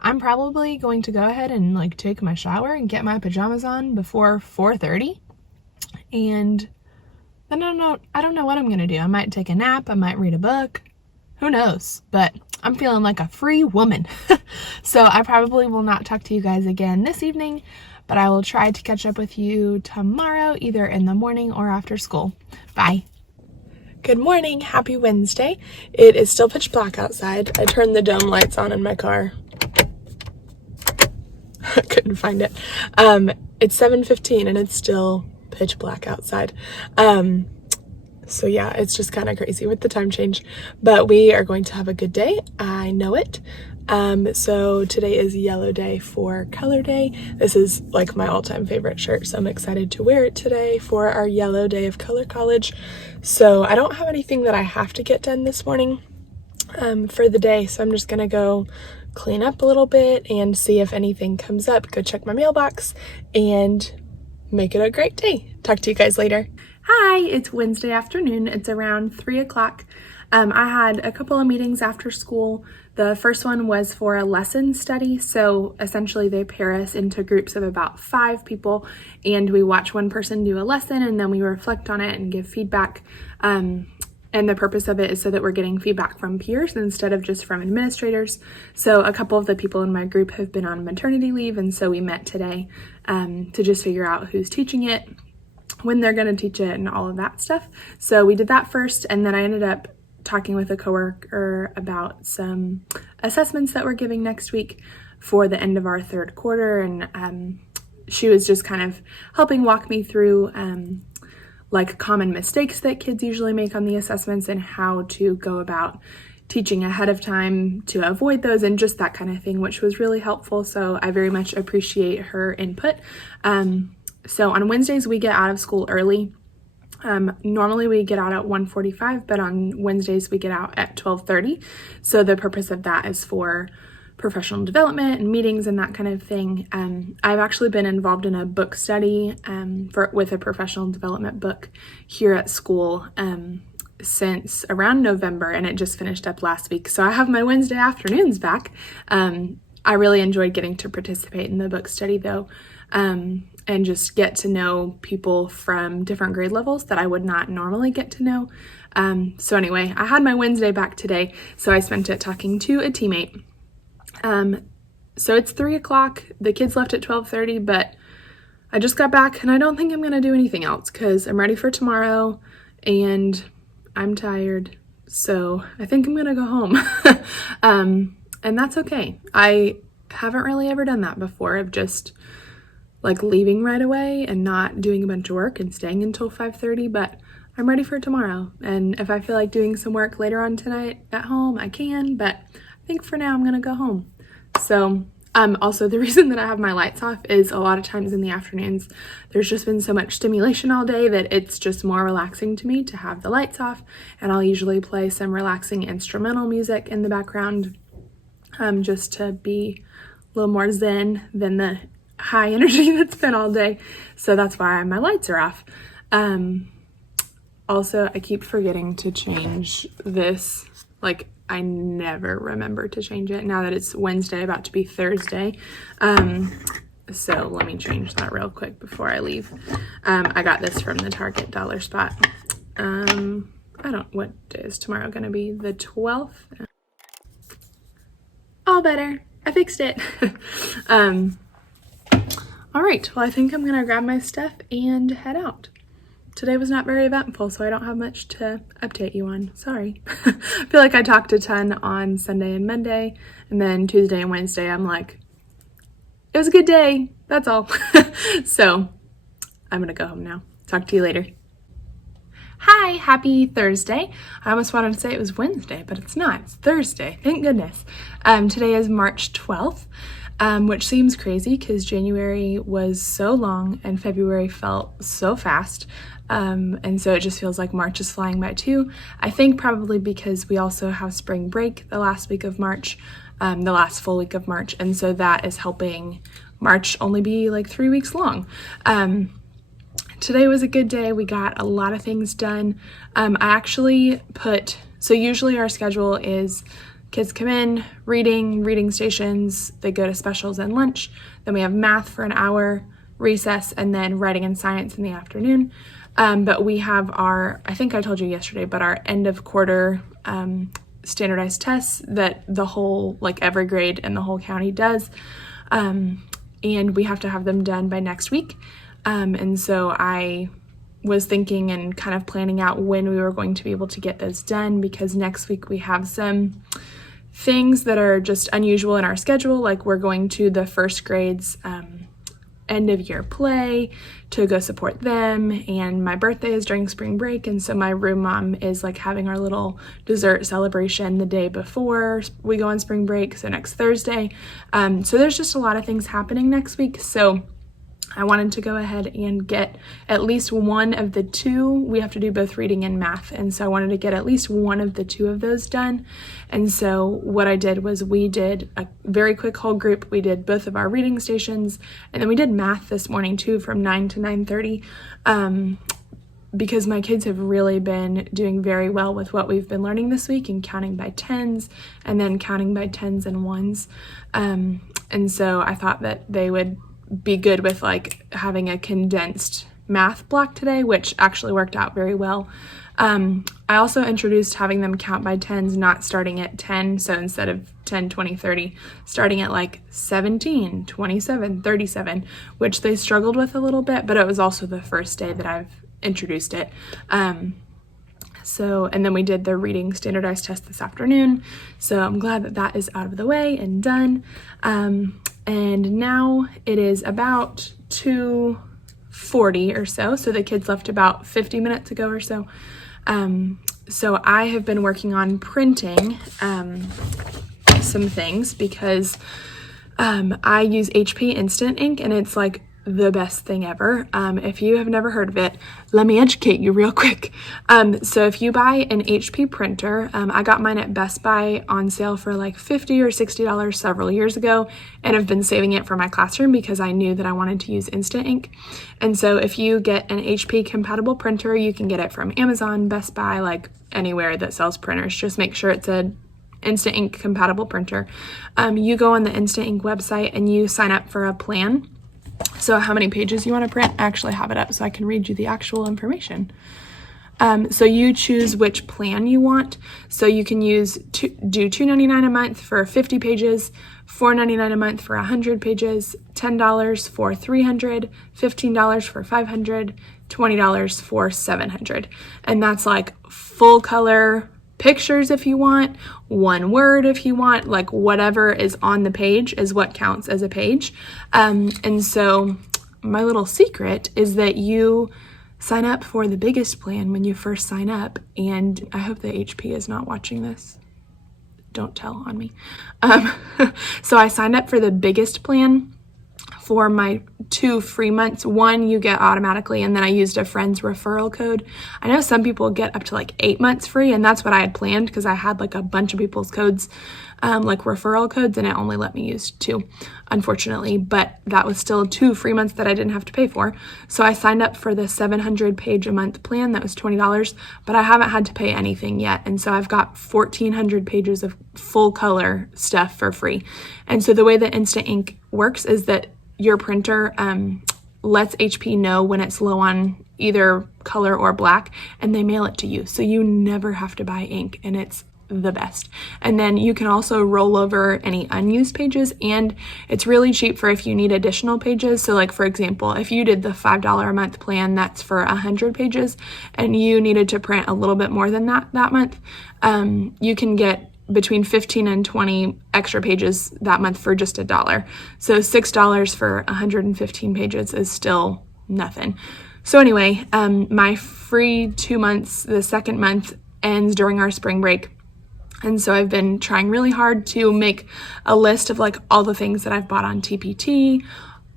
I'm probably going to go ahead and like take my shower and get my pajamas on before 4:30. and then I don't know what I'm gonna do. I might take a nap, I might read a book, who knows, but I'm feeling like a free woman. So I probably will not talk to you guys again this evening, but I will try to catch up with you tomorrow, either in the morning or after school. Bye. Good morning, happy Wednesday. It is still pitch black outside. I turned the dome lights on in my car. I couldn't find it. It's 7:15 and it's still pitch black outside. So yeah, it's just kind of crazy with the time change, but we are going to have a good day. I know it. So today is yellow day for color day. This is like my all-time favorite shirt, so I'm excited to wear it today for our yellow day of color college. So I don't have anything that I have to get done this morning for the day, so I'm just gonna go clean up a little bit and see if anything comes up, go check my mailbox, and make it a great day. Talk to you guys later. Hi, it's Wednesday afternoon. It's around 3 o'clock. I had a couple of meetings after school. The first one was for a lesson study. So essentially they pair us into groups of about 5 people and we watch one person do a lesson and then we reflect on it and give feedback. And the purpose of it is so that we're getting feedback from peers instead of just from administrators. So a couple of the people in my group have been on maternity leave, and so we met today to just figure out who's teaching it, when they're going to teach it, and all of that stuff. So we did that first, and then I ended up talking with a coworker about some assessments that we're giving next week for the end of our 3rd quarter, and she was just kind of helping walk me through like common mistakes that kids usually make on the assessments and how to go about teaching ahead of time to avoid those and just that kind of thing, which was really helpful. So I very much appreciate her input. So on Wednesdays, we get out of school early. Normally we get out at 1:45, but on Wednesdays we get out at 12:30. So the purpose of that is for professional development and meetings and that kind of thing. I've actually been involved in a book study with a professional development book here at school since around November, and it just finished up last week. So I have my Wednesday afternoons back. I really enjoyed getting to participate in the book study though. And just get to know people from different grade levels that I would not normally get to know. So anyway, I had my Wednesday back today, so I spent it talking to a teammate. So it's 3 o'clock, the kids left at 12:30, but I just got back and I don't think I'm gonna do anything else because I'm ready for tomorrow and I'm tired. So I think I'm gonna go home. And that's okay. I haven't really ever done that before, of just like leaving right away and not doing a bunch of work and staying until 5:30, but I'm ready for tomorrow. And if I feel like doing some work later on tonight at home, I can, but I think for now I'm gonna go home. So also the reason that I have my lights off is a lot of times in the afternoons, there's just been so much stimulation all day that it's just more relaxing to me to have the lights off. And I'll usually play some relaxing instrumental music in the background just to be a little more zen than the high energy that's been all day. So that's why my lights are off. Also, I keep forgetting to change this. Like, I never remember to change it now that it's Wednesday, about to be Thursday. So let me change that real quick before I leave. I got this from the Target dollar spot. What day is tomorrow gonna be? The 12th? All better. I fixed it. All right, well, I think I'm gonna grab my stuff and head out. Today was not very eventful, so I don't have much to update you on. Sorry. I feel like I talked a ton on Sunday and Monday, and then Tuesday and Wednesday, I'm like, it was a good day. That's all. So I'm gonna go home now. Talk to you later. Hi, happy Thursday. I almost wanted to say it was Wednesday, but it's not. It's Thursday. Thank goodness. Today is March 12th. Which seems crazy because January was so long and February felt so fast. And so it just feels like March is flying by too. I think probably because we also have spring break the last week of March, the last full week of March. And so that is helping March only be like 3 weeks long. Today was a good day. We got a lot of things done. I actually so usually our schedule is kids come in, reading stations, they go to specials and lunch, then we have math for an hour, recess, and then writing and science in the afternoon. But we have I think I told you yesterday, but our end of quarter standardized tests that the whole, like every grade in the whole county does. And we have to have them done by next week. And so I was thinking and kind of planning out when we were going to be able to get those done, because next week we have some things that are just unusual in our schedule. Like we're going to the first grades end of year play to go support them, and my birthday is during spring break, and so my room mom is like having our little dessert celebration the day before we go on spring break, so next Thursday. So there's just a lot of things happening next week, so I wanted to go ahead and get at least one of the two. We have to do both reading and math, and so I wanted to get at least one of the two of those done. And so what I did was we did a very quick whole group. We did both of our reading stations, and then we did math this morning too from 9 to 9:30, because my kids have really been doing very well with what we've been learning this week, and counting by tens and then counting by tens and ones. And so I thought that they would be good with like having a condensed math block today, which actually worked out very well. I also introduced having them count by tens, not starting at 10. So instead of 10, 20, 30, starting at like 17, 27, 37, which they struggled with a little bit, but it was also the first day that I've introduced it. And then we did the reading standardized test this afternoon. So I'm glad that that is out of the way and done. And now it is about 2:40 or so. So the kids left about 50 minutes ago or so. So I have been working on printing some things because I use HP Instant Ink, and it's like the best thing ever. If you have never heard of it, let me educate you real quick. So if you buy an HP printer, I got mine at Best Buy on sale for like $50 or $60 several years ago, and I've been saving it for my classroom because I knew that I wanted to use Instant Ink. And so if you get an HP compatible printer, you can get it from Amazon, Best Buy, like anywhere that sells printers. Just make sure it's a Instant Ink compatible printer. You go on the Instant Ink website and you sign up for a plan. So how many pages you want to print? I actually have it up so I can read you the actual information. So you choose which plan you want. So you can do $2.99 a month for 50 pages, $4.99 a month for 100 pages, $10 for 300, $15 for 500, $20 for 700. And that's like full color pictures if you want, one word if you want, like whatever is on the page is what counts as a page. And so my little secret is that you sign up for the biggest plan when you first sign up, and I hope that HP is not watching this. Don't tell on me. So I signed up for the biggest plan for my 2 free months. One you get automatically, and then I used a friend's referral code. I know some people get up to like 8 months free, and that's what I had planned because I had like a bunch of people's codes, like referral codes, and it only let me use 2, unfortunately, but that was still 2 free months that I didn't have to pay for. So I signed up for the 700 page a month plan. That was $20, but I haven't had to pay anything yet. And so I've got 1,400 pages of full color stuff for free. And so the way that Instant Ink works is that your printer lets HP know when it's low on either color or black, and they mail it to you. So you never have to buy ink, and it's the best. And then you can also roll over any unused pages, and it's really cheap for if you need additional pages. So like, for example, if you did the $5 a month plan, that's for 100 pages, and you needed to print a little bit more than that month, you can get between 15 and 20 extra pages that month for just $1. So $6 for 115 pages is still nothing. So anyway, my free 2 months, the second month ends during our spring break. And so I've been trying really hard to make a list of like all the things that I've bought on TPT,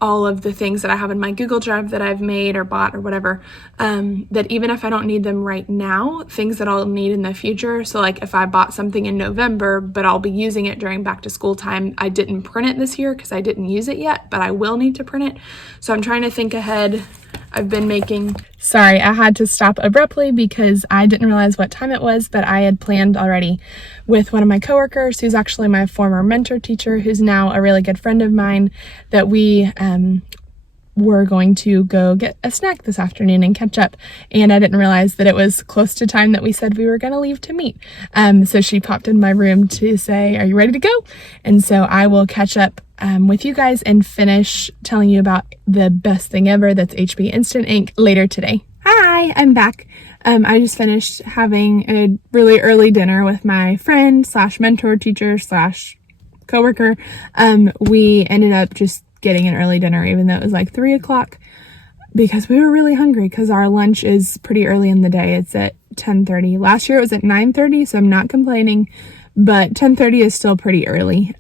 all of the things that I have in my Google Drive that I've made or bought or whatever, that even if I don't need them right now, things that I'll need in the future. So like if I bought something in November, but I'll be using it during back to school time, I didn't print it this year because I didn't use it yet, but I will need to print it. So I'm trying to think ahead. Sorry, I had to stop abruptly because I didn't realize what time it was, but I had planned already with one of my coworkers, who's actually my former mentor teacher, who's now a really good friend of mine, that we were going to go get a snack this afternoon and catch up, and I didn't realize that it was close to time that we said we were going to leave to meet. So she popped in my room to say, "Are you ready to go?" And so I will catch up with you guys and finish telling you about the best thing ever, that's HB Instant Ink, later today. Hi, I'm back. I just finished having a really early dinner with my friend slash mentor teacher slash coworker. We ended up just getting an early dinner, even though it was like 3 o'clock, because we were really hungry, because our lunch is pretty early in the day. It's at 10:30. Last year it was at 9:30, so I'm not complaining, but 10:30 is still pretty early.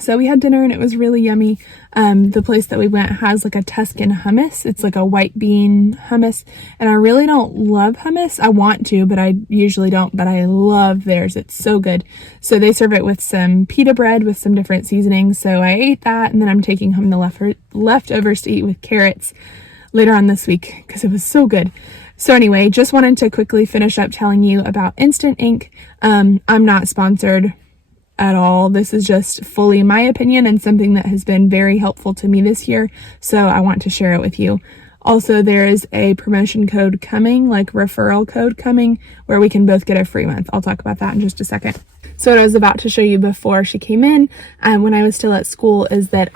So we had dinner and it was really yummy. The place that we went has like a Tuscan hummus. It's like a white bean hummus, and I really don't love hummus. I want to, but I usually don't, but I love theirs. It's so good. So they serve it with some pita bread with some different seasonings. So I ate that, and then I'm taking home the leftovers to eat with carrots later on this week because it was so good. So anyway, just wanted to quickly finish up telling you about Instant Ink. I'm not sponsored at all. This is just fully my opinion and something that has been very helpful to me this year, so I want to share it with you. Also, there is a promotion code coming, like referral code coming, where we can both get a free month. I'll talk about that in just a second. So what I was about to show you before she came in, when I was still at school, is that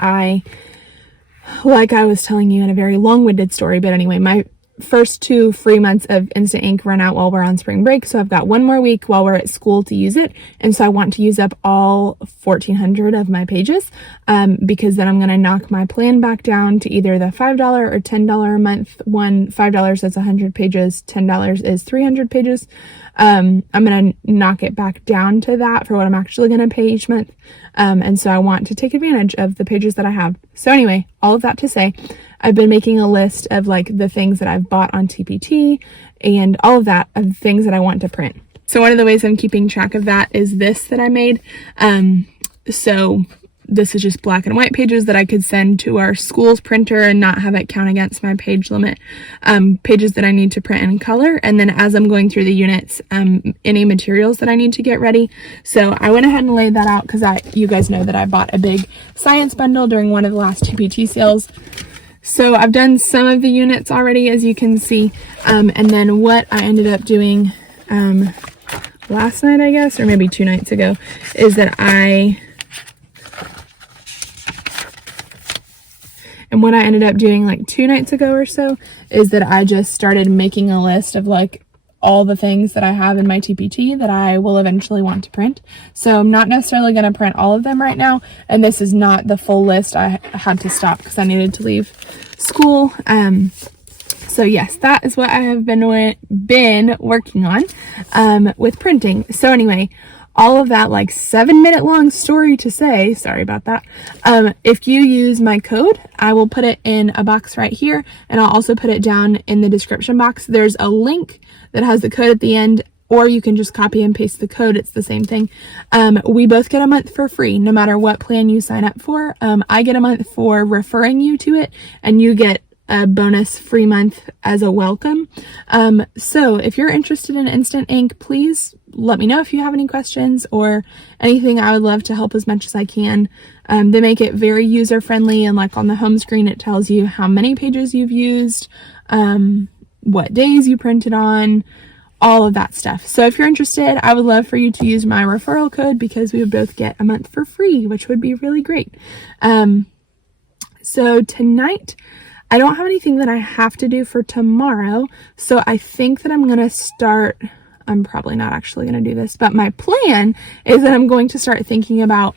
like I was telling you in a very long-winded story, but anyway, my first 2 free months of Instant Ink run out while we're on spring break, so I've got 1 more week while we're at school to use it, and so I want to use up all 1,400 of my pages, because then I'm going to knock my plan back down to either the $5 or $10 a month one. $5 is 100 pages, $10 is 300 pages. I'm going to knock it back down to that for what I'm actually going to pay each month, and so I want to take advantage of the pages that I have. So anyway, all of that to say, I've been making a list of like the things that I've bought on TPT and all of that, of things that I want to print. So one of the ways I'm keeping track of that is this that I made. So this is just black and white pages that I could send to our school's printer and not have it count against my page limit. Pages that I need to print in color, and then as I'm going through the units, any materials that I need to get ready. So I went ahead and laid that out because you guys know that I bought a big science bundle during one of the last TPT sales. So I've done some of the units already, as you can see, and then what I ended up doing last night, I guess, or maybe 2 nights ago, is that what I ended up doing like 2 nights ago or so, is that I just started making a list of like all the things that I have in my TPT that I will eventually want to print. So I'm not necessarily going to print all of them right now, and this is not the full list. I had to stop because I needed to leave school. So yes, that is what I have been working on with printing. So anyway, all of that like 7-minute long story to say, sorry about that. If you use my code, I will put it in a box right here, and I'll also put it down in the description box. There's a link that has the code at the end, or you can just copy and paste the code. It's the same thing. We both get a month for free, no matter what plan you sign up for. I get a month for referring you to it, and you get a bonus free month as a welcome. So if you're interested in Instant Ink, please let me know if you have any questions or anything. I would love to help as much as I can. They make it very user friendly, and like on the home screen, it tells you how many pages you've used, what days you printed on, all of that stuff. So if you're interested, I would love for you to use my referral code, because we would both get a month for free, which would be really great. So tonight, I don't have anything that I have to do for tomorrow, so I think that I'm going to start, I'm probably not actually going to do this, but my plan is that I'm going to start thinking about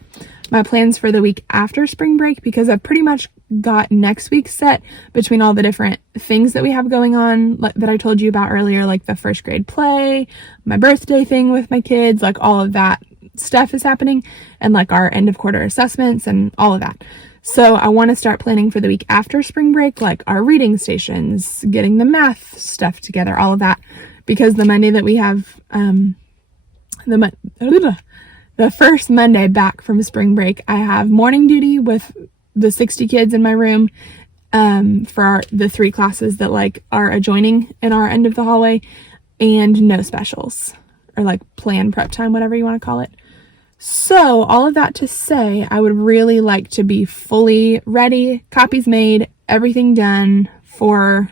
my plans for the week after spring break, because I've pretty much got next week set between all the different things that we have going on, like that I told you about earlier, like the first grade play, my birthday thing with my kids, like all of that stuff is happening, and like our end of quarter assessments and all of that. So I want to start planning for the week after spring break, like our reading stations, getting the math stuff together, all of that, because the Monday that we have, the first Monday back from spring break, I have morning duty with the 60 kids in my room, for the 3 classes that like are adjoining in our end of the hallway, and no specials, or like plan prep time, whatever you want to call it. So all of that to say, I would really like to be fully ready, copies made, everything done for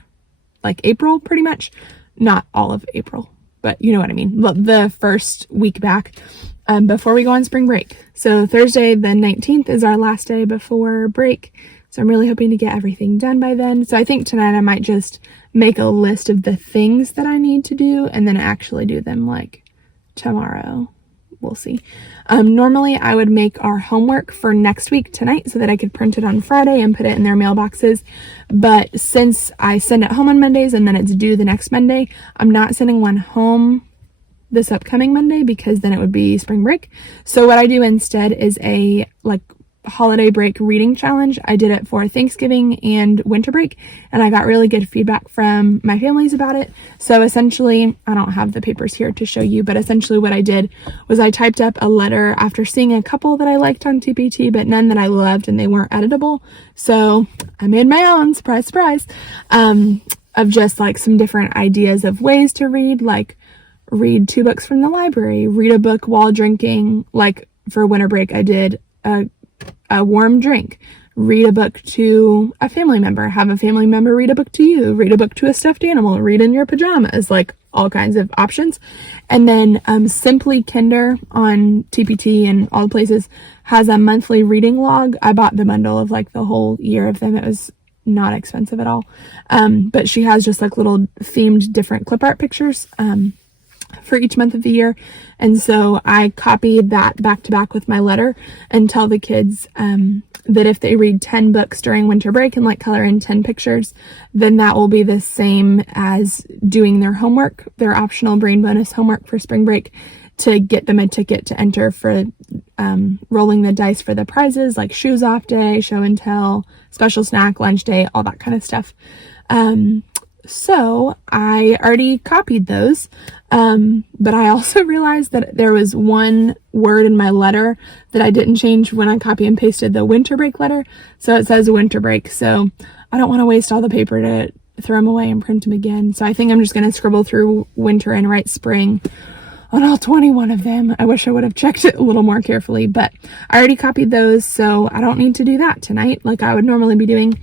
like April, pretty much. Not all of April, but you know what I mean. The first week back before we go on spring break. So Thursday the 19th is our last day before break. So I'm really hoping to get everything done by then. So I think tonight I might just make a list of the things that I need to do and then actually do them like tomorrow. We'll see. Normally I would make our homework for next week tonight so that I could print it on Friday and put it in their mailboxes. But since I send it home on Mondays and then it's due the next Monday, I'm not sending one home this upcoming Monday because then it would be spring break. So what I do instead is a holiday break reading challenge. I did it for Thanksgiving and winter break, and I got really good feedback from my families about it. So essentially, I don't have the papers here to show you, but essentially what I did was I typed up a letter after seeing a couple that I liked on TPT, but none that I loved and they weren't editable. So I made my own, surprise, surprise, of just like some different ideas of ways to read, like read 2 books from the library, read a book while drinking. Like for winter break, I did a warm drink, read a book to a family member, have a family member read a book to you, read a book to a stuffed animal, read in your pajamas, like all kinds of options. And then Simply Kinder on TPT and all the places has a monthly reading log. I bought the bundle of like the whole year of them. It was not expensive at all. But she has just like little themed different clip art pictures for each month of the year. And so I copied that back to back with my letter and tell the kids that if they read 10 books during winter break and like color in 10 pictures, then that will be the same as doing their homework, their optional brain bonus homework for spring break, to get them a ticket to enter for rolling the dice for the prizes like shoes off day, show and tell, special snack, lunch day, all that kind of stuff. So I already copied those, but I also realized that there was one word in my letter that I didn't change when I copy and pasted the winter break letter. So it says winter break. So I don't want to waste all the paper to throw them away and print them again. So I think I'm just going to scribble through winter and write spring on all 21 of them. I wish I would have checked it a little more carefully, but I already copied those, so I don't need to do that tonight like I would normally be doing.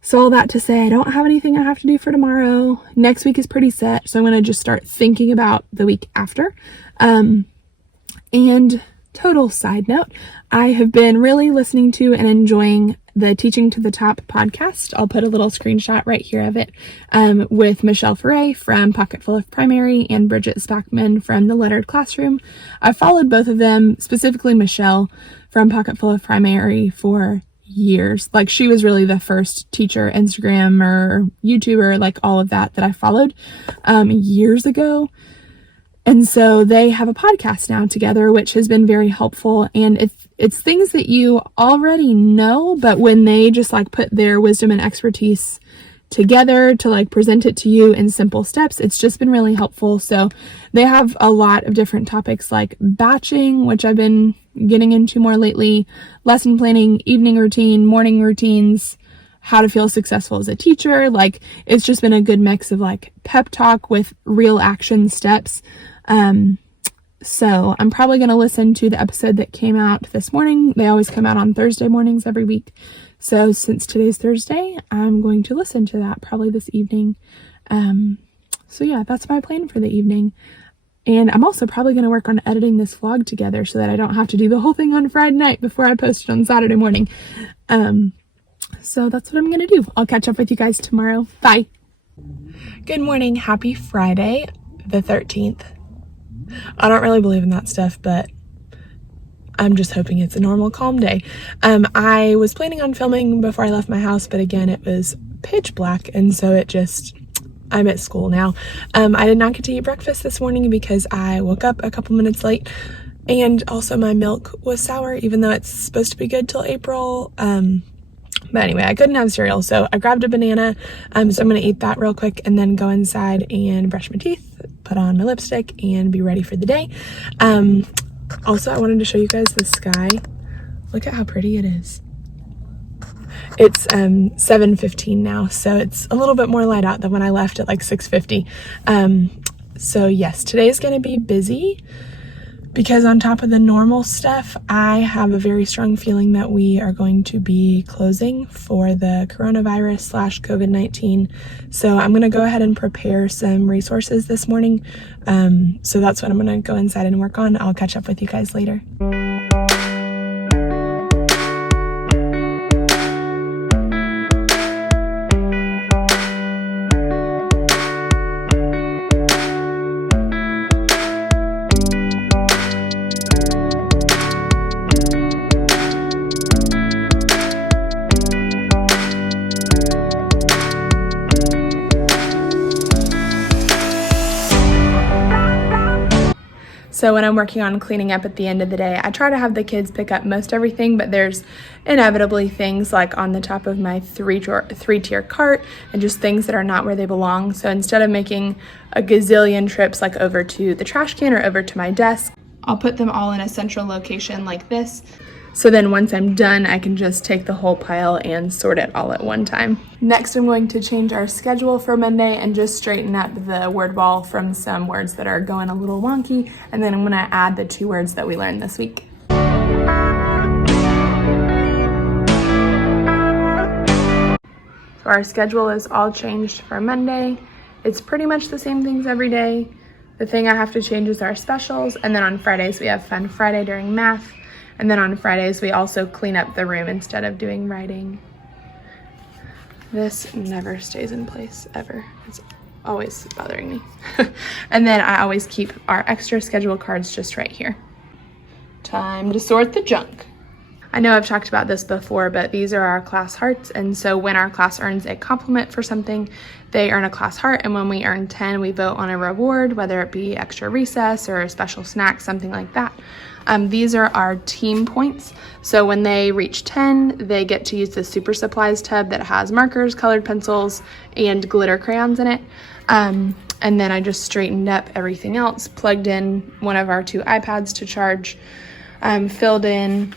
So all that to say, I don't have anything I have to do for tomorrow. Next week is pretty set, so I'm going to just start thinking about the week after. And total side note, I have been really listening to and enjoying the Teaching to the Top podcast. I'll put a little screenshot right here of it, with Michelle Ferre from Pocketful of Primary and Bridget Spackman from The Lettered Classroom. I've followed both of them, specifically Michelle from Pocketful of Primary, for years. Like, she was really the first teacher Instagram or YouTuber, like all of that I followed years ago. And so they have a podcast now together, which has been very helpful. And it's things that you already know, but when they just like put their wisdom and expertise together to like present it to you in simple steps, it's just been really helpful. So they have a lot of different topics like batching, which I've been getting into more lately, lesson planning, evening routine, morning routines, how to feel successful as a teacher. Like, it's just been a good mix of like pep talk with real action steps. So I'm probably going to listen to the episode that came out this morning. They always come out on Thursday mornings every week. So since today's Thursday, I'm going to listen to that probably this evening. So yeah, that's my plan for the evening. And I'm also probably going to work on editing this vlog together so that I don't have to do the whole thing on Friday night before I post it on Saturday morning. So that's what I'm going to do. I'll catch up with you guys tomorrow. Bye. Good morning. Happy Friday, the 13th. I don't really believe in that stuff, but I'm just hoping it's a normal, calm day. I was planning on filming before I left my house, but again, it was pitch black, and so I'm at school now. I did not get to eat breakfast this morning because I woke up a couple minutes late, and also my milk was sour, even though it's supposed to be good till April. But anyway, I couldn't have cereal, so I grabbed a banana. So I'm going to eat that real quick and then go inside and brush my teeth, put on my lipstick, and be ready for the day. Also, I wanted to show you guys the sky. Look at how pretty it is. It's 7:15 now, so it's a little bit more light out than when I left at like 6:50. So yes, today is going to be busy because on top of the normal stuff, I have a very strong feeling that we are going to be closing for the coronavirus / COVID-19. So I'm going to go ahead and prepare some resources this morning. So that's what I'm going to go inside and work on. I'll catch up with you guys later. So when I'm working on cleaning up at the end of the day, I try to have the kids pick up most everything, but there's inevitably things like on the top of my three-tier cart and just things that are not where they belong. So instead of making a gazillion trips like over to the trash can or over to my desk, I'll put them all in a central location like this. So then once I'm done, I can just take the whole pile and sort it all at one time. Next, I'm going to change our schedule for Monday and just straighten up the word wall from some words that are going a little wonky. And then I'm gonna add the 2 words that we learned this week. So our schedule is all changed for Monday. It's pretty much the same things every day. The thing I have to change is our specials. And then on Fridays, we have Fun Friday during math. And then on Fridays, we also clean up the room instead of doing writing. This never stays in place, ever. It's always bothering me. And then I always keep our extra schedule cards just right here. Time to sort the junk. I know I've talked about this before, but these are our class hearts. And so when our class earns a compliment for something, they earn a class heart. And when we earn 10, we vote on a reward, whether it be extra recess or a special snack, something like that. These are our team points. So when they reach 10, they get to use the super supplies tub that has markers, colored pencils, and glitter crayons in it. And then I just straightened up everything else, plugged in one of our 2 iPads to charge, filled in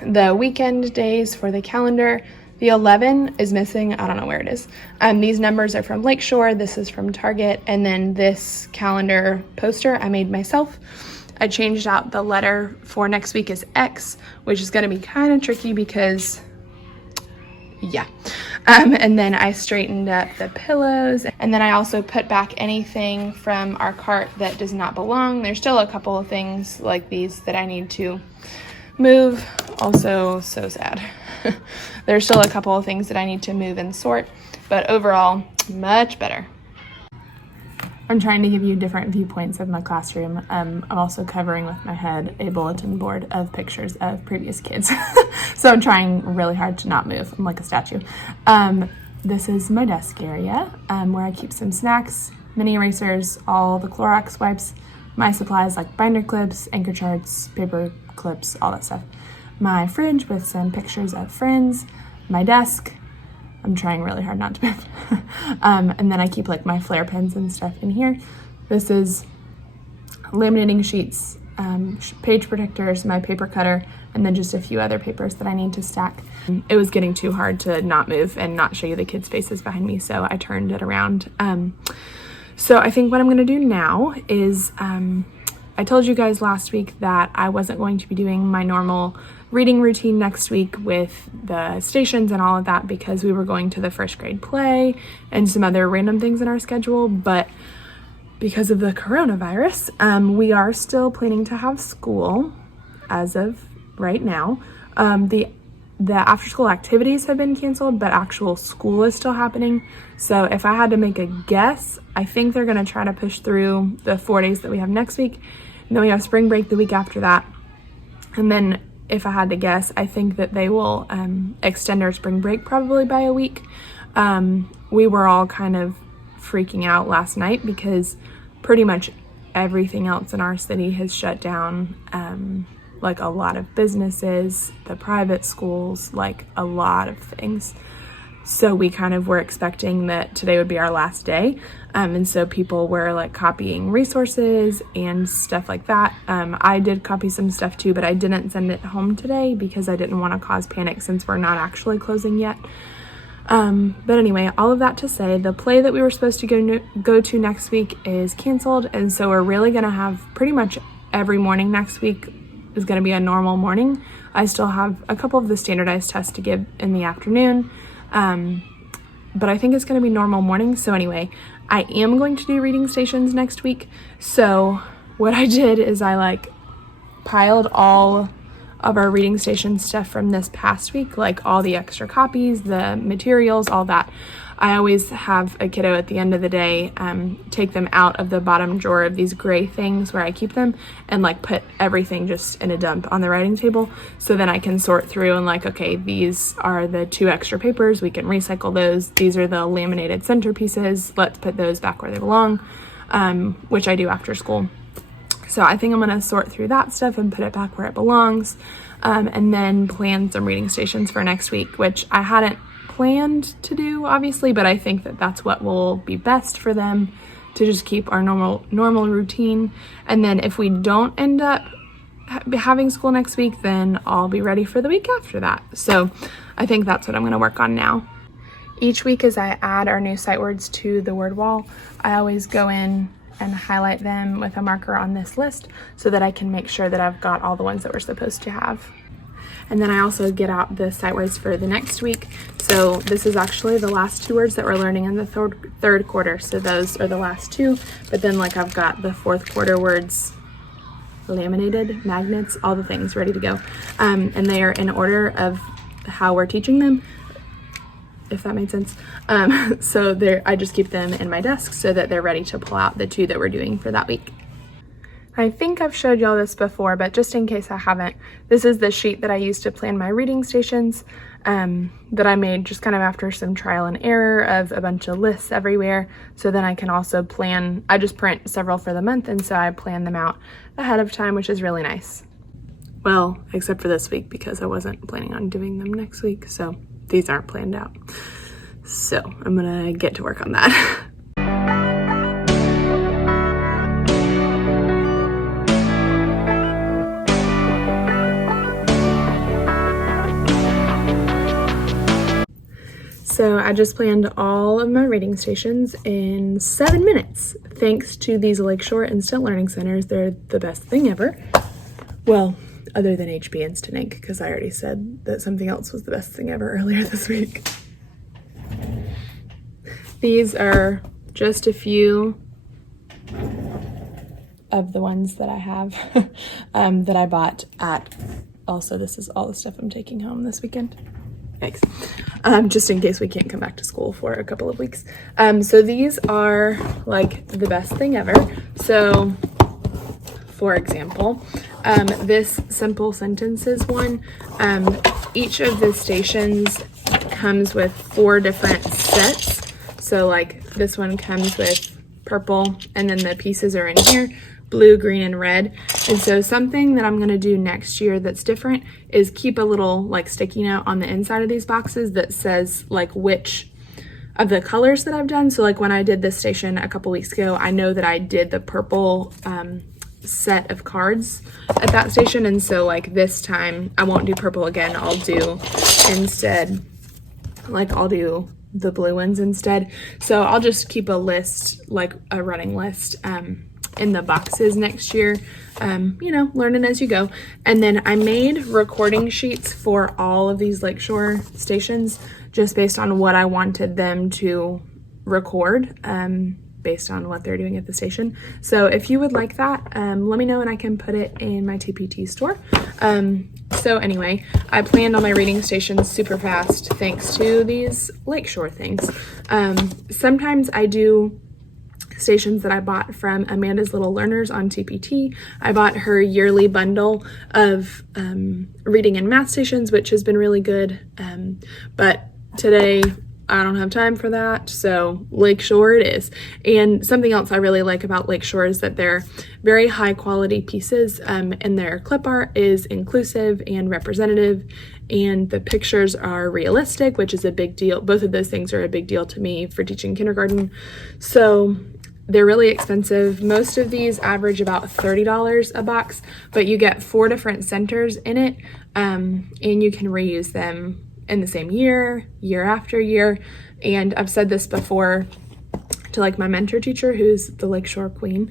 the weekend days for the calendar. The 11 is missing. I don't know where it is. These numbers are from Lakeshore. This is from Target. And then this calendar poster I made myself. I changed out the letter for next week is X, which is going to be kind of tricky because, yeah. And then I straightened up the pillows. And then I also put back anything from our cart that does not belong. There's still a couple of things like these that I need to move. Also, so sad. There's still a couple of things that I need to move and sort, but overall, much better. I'm trying to give you different viewpoints of my classroom. I'm also covering with my head a bulletin board of pictures of previous kids. So I'm trying really hard to not move. I'm like a statue. This is my desk area where I keep some snacks, mini erasers, all the Clorox wipes, my supplies like binder clips, anchor charts, paper clips, all that stuff. My fridge with some pictures of friends, my desk. I'm trying really hard not to move. And then I keep like my flare pens and stuff in here. This is laminating sheets, page protectors, my paper cutter, and then just a few other papers that I need to stack. It was getting too hard to not move and not show you the kids' faces behind me, so I turned it around. So I think what I'm gonna do now is, I told you guys last week that I wasn't going to be doing my normal reading routine next week with the stations and all of that because we were going to the first grade play and some other random things in our schedule, but because of the coronavirus, we are still planning to have school as of right now. The after school activities have been canceled, but actual school is still happening. So if I had to make a guess, I think they're gonna try to push through the 4 days that we have next week. And then we have spring break the week after that. And then if I had to guess, I think that they will extend our spring break probably by a week. We were all kind of freaking out last night because pretty much everything else in our city has shut down. Like a lot of businesses, the private schools, like a lot of things. So we kind of were expecting that today would be our last day. And so people were like copying resources and stuff like that. I did copy some stuff too, but I didn't send it home today because I didn't want to cause panic since we're not actually closing yet. But anyway, all of that to say, the play that we were supposed to go to next week is canceled. And so we're really going to have pretty much every morning next week is going to be a normal morning. I still have a couple of the standardized tests to give in the afternoon, but I think it's going to be normal mornings. So anyway, I am going to do reading stations next week. So what I did is I piled all of our reading station stuff from this past week, like all the extra copies, the materials, all that. I always have a kiddo at the end of the day take them out of the bottom drawer of these gray things where I keep them and put everything just in a dump on the writing table, so then I can sort through and okay, these are the 2 extra papers, we can recycle those. These are the laminated centerpieces, let's put those back where they belong, which I do after school. So I think I'm going to sort through that stuff and put it back where it belongs, and then plan some reading stations for next week, which I hadn't planned to do, obviously, but I think that that's what will be best for them, to just keep our normal routine. And then if we don't end up having school next week, then I'll be ready for the week after that. So I think that's what I'm going to work on now. Each week as I add our new sight words to the word wall, I always go in and highlight them with a marker on this list so that I can make sure that I've got all the ones that we're supposed to have. And then I also get out the sight words for the next week. So this is actually the last 2 words that we're learning in the third quarter. So those are the last 2, but then I've got the 4th quarter words laminated, magnets, all the things ready to go. And they are in order of how we're teaching them, if that made sense. So I just keep them in my desk so that they're ready to pull out the 2 that we're doing for that week. I think I've showed y'all this before, but just in case I haven't, this is the sheet that I used to plan my reading stations, that I made just kind of after some trial and error of a bunch of lists everywhere. So then I can also plan, I just print several for the month, and so I plan them out ahead of time, which is really nice. Well, except for this week, because I wasn't planning on doing them next week, so these aren't planned out. So I'm gonna get to work on that. So I just planned all of my reading stations in 7 minutes, thanks to these Lakeshore Instant Learning Centers. They're the best thing ever. Well, other than HB Instant Ink, because I already said that something else was the best thing ever earlier this week. These are just a few of the ones that I have that I bought at, also this is all the stuff I'm taking home this weekend. Thanks. Just in case we can't come back to school for a couple of weeks. So these are the best thing ever. So for example, this simple sentences one, each of the stations comes with 4 different sets. So this one comes with purple, and then the pieces are in here, blue, green, and red. And so something that I'm going to do next year that's different is keep a little sticky note on the inside of these boxes that says which of the colors that I've done. So when I did this station a couple weeks ago, I know that I did the purple set of cards at that station, and so this time I won't do purple again. I'll do instead I'll do the blue ones instead. So I'll just keep a list, a running list, in the boxes next year, learning as you go. And then I made recording sheets for all of these Lakeshore stations just based on what I wanted them to record, based on what they're doing at the station. So if you would like that, let me know and I can put it in my TPT store. So anyway, I planned on my reading stations super fast thanks to these Lakeshore things. Sometimes I do stations that I bought from Amanda's Little Learners on TPT. I bought her yearly bundle of reading and math stations, which has been really good. But today I don't have time for that, so Lakeshore it is. And something else I really like about Lakeshore is that they're very high quality pieces, and their clip art is inclusive and representative, and the pictures are realistic, which is a big deal. Both of those things are a big deal to me for teaching kindergarten. So they're really expensive. Most of these average about $30 a box, but you get 4 different centers in it, and you can reuse them in the same year, year after year. And I've said this before to my mentor teacher, who's the Lakeshore queen.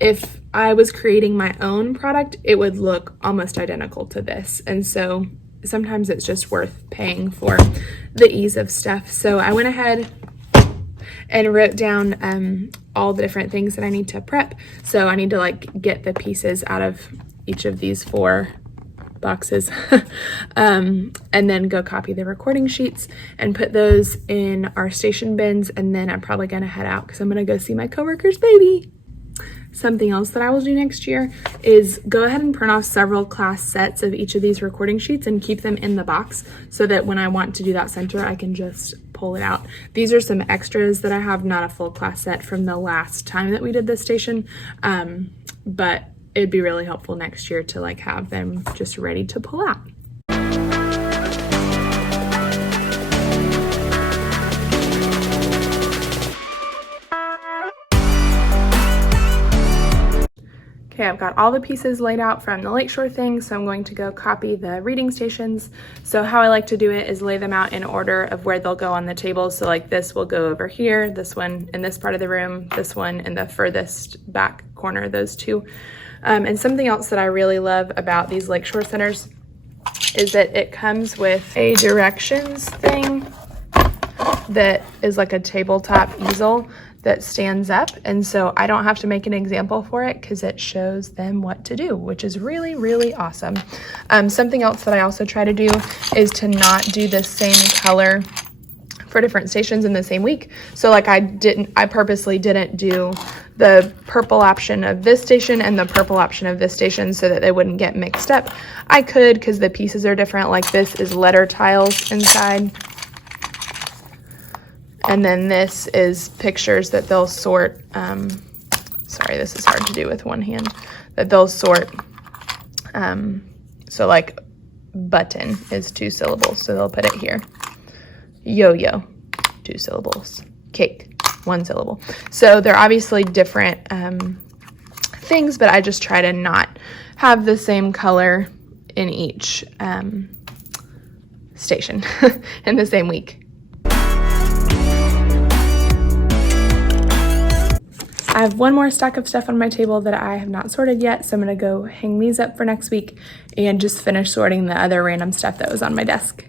if I was creating my own product, it would look almost identical to this. And so sometimes it's just worth paying for the ease of stuff. So I went ahead and wrote down all the different things that I need to prep. So I need to like get the pieces out of each of these 4 boxes and then go copy the recording sheets and put those in our station bins. And then I'm probably gonna head out because I'm gonna go see my coworker's baby. Something else that I will do next year is go ahead and print off several class sets of each of these recording sheets and keep them in the box so that when I want to do that center, I can just pull it out. These are some extras that I have, not a full class set from the last time that we did this station, but it'd be really helpful next year to like have them just ready to pull out. Okay, I've got all the pieces laid out from the Lakeshore thing, so I'm going to go copy the reading stations. So how I like to do it is lay them out in order of where they'll go on the table. So like this will go over here, this one in this part of the room, this one in the furthest back corner, those 2. And something else that I really love about these Lakeshore centers is that it comes with a directions thing that is like a tabletop easel that stands up, and so I don't have to make an example for it because it shows them what to do, which is really, really awesome. Something else that I also try to do is to not do the same color for different stations in the same week. So like I purposely didn't do the purple option of this station and the purple option of this station so that they wouldn't get mixed up. I could because the pieces are different, like this is letter tiles inside. And then this is pictures that they'll sort, sorry, this is hard to do with one hand, that they'll sort. So like button is 2 syllables, so they'll put it here. Yo-yo, 2 syllables. Cake, 1 syllable. So they're obviously different things, but I just try to not have the same color in each station in the same week. I have one more stack of stuff on my table that I have not sorted yet, so I'm gonna go hang these up for next week and just finish sorting the other random stuff that was on my desk.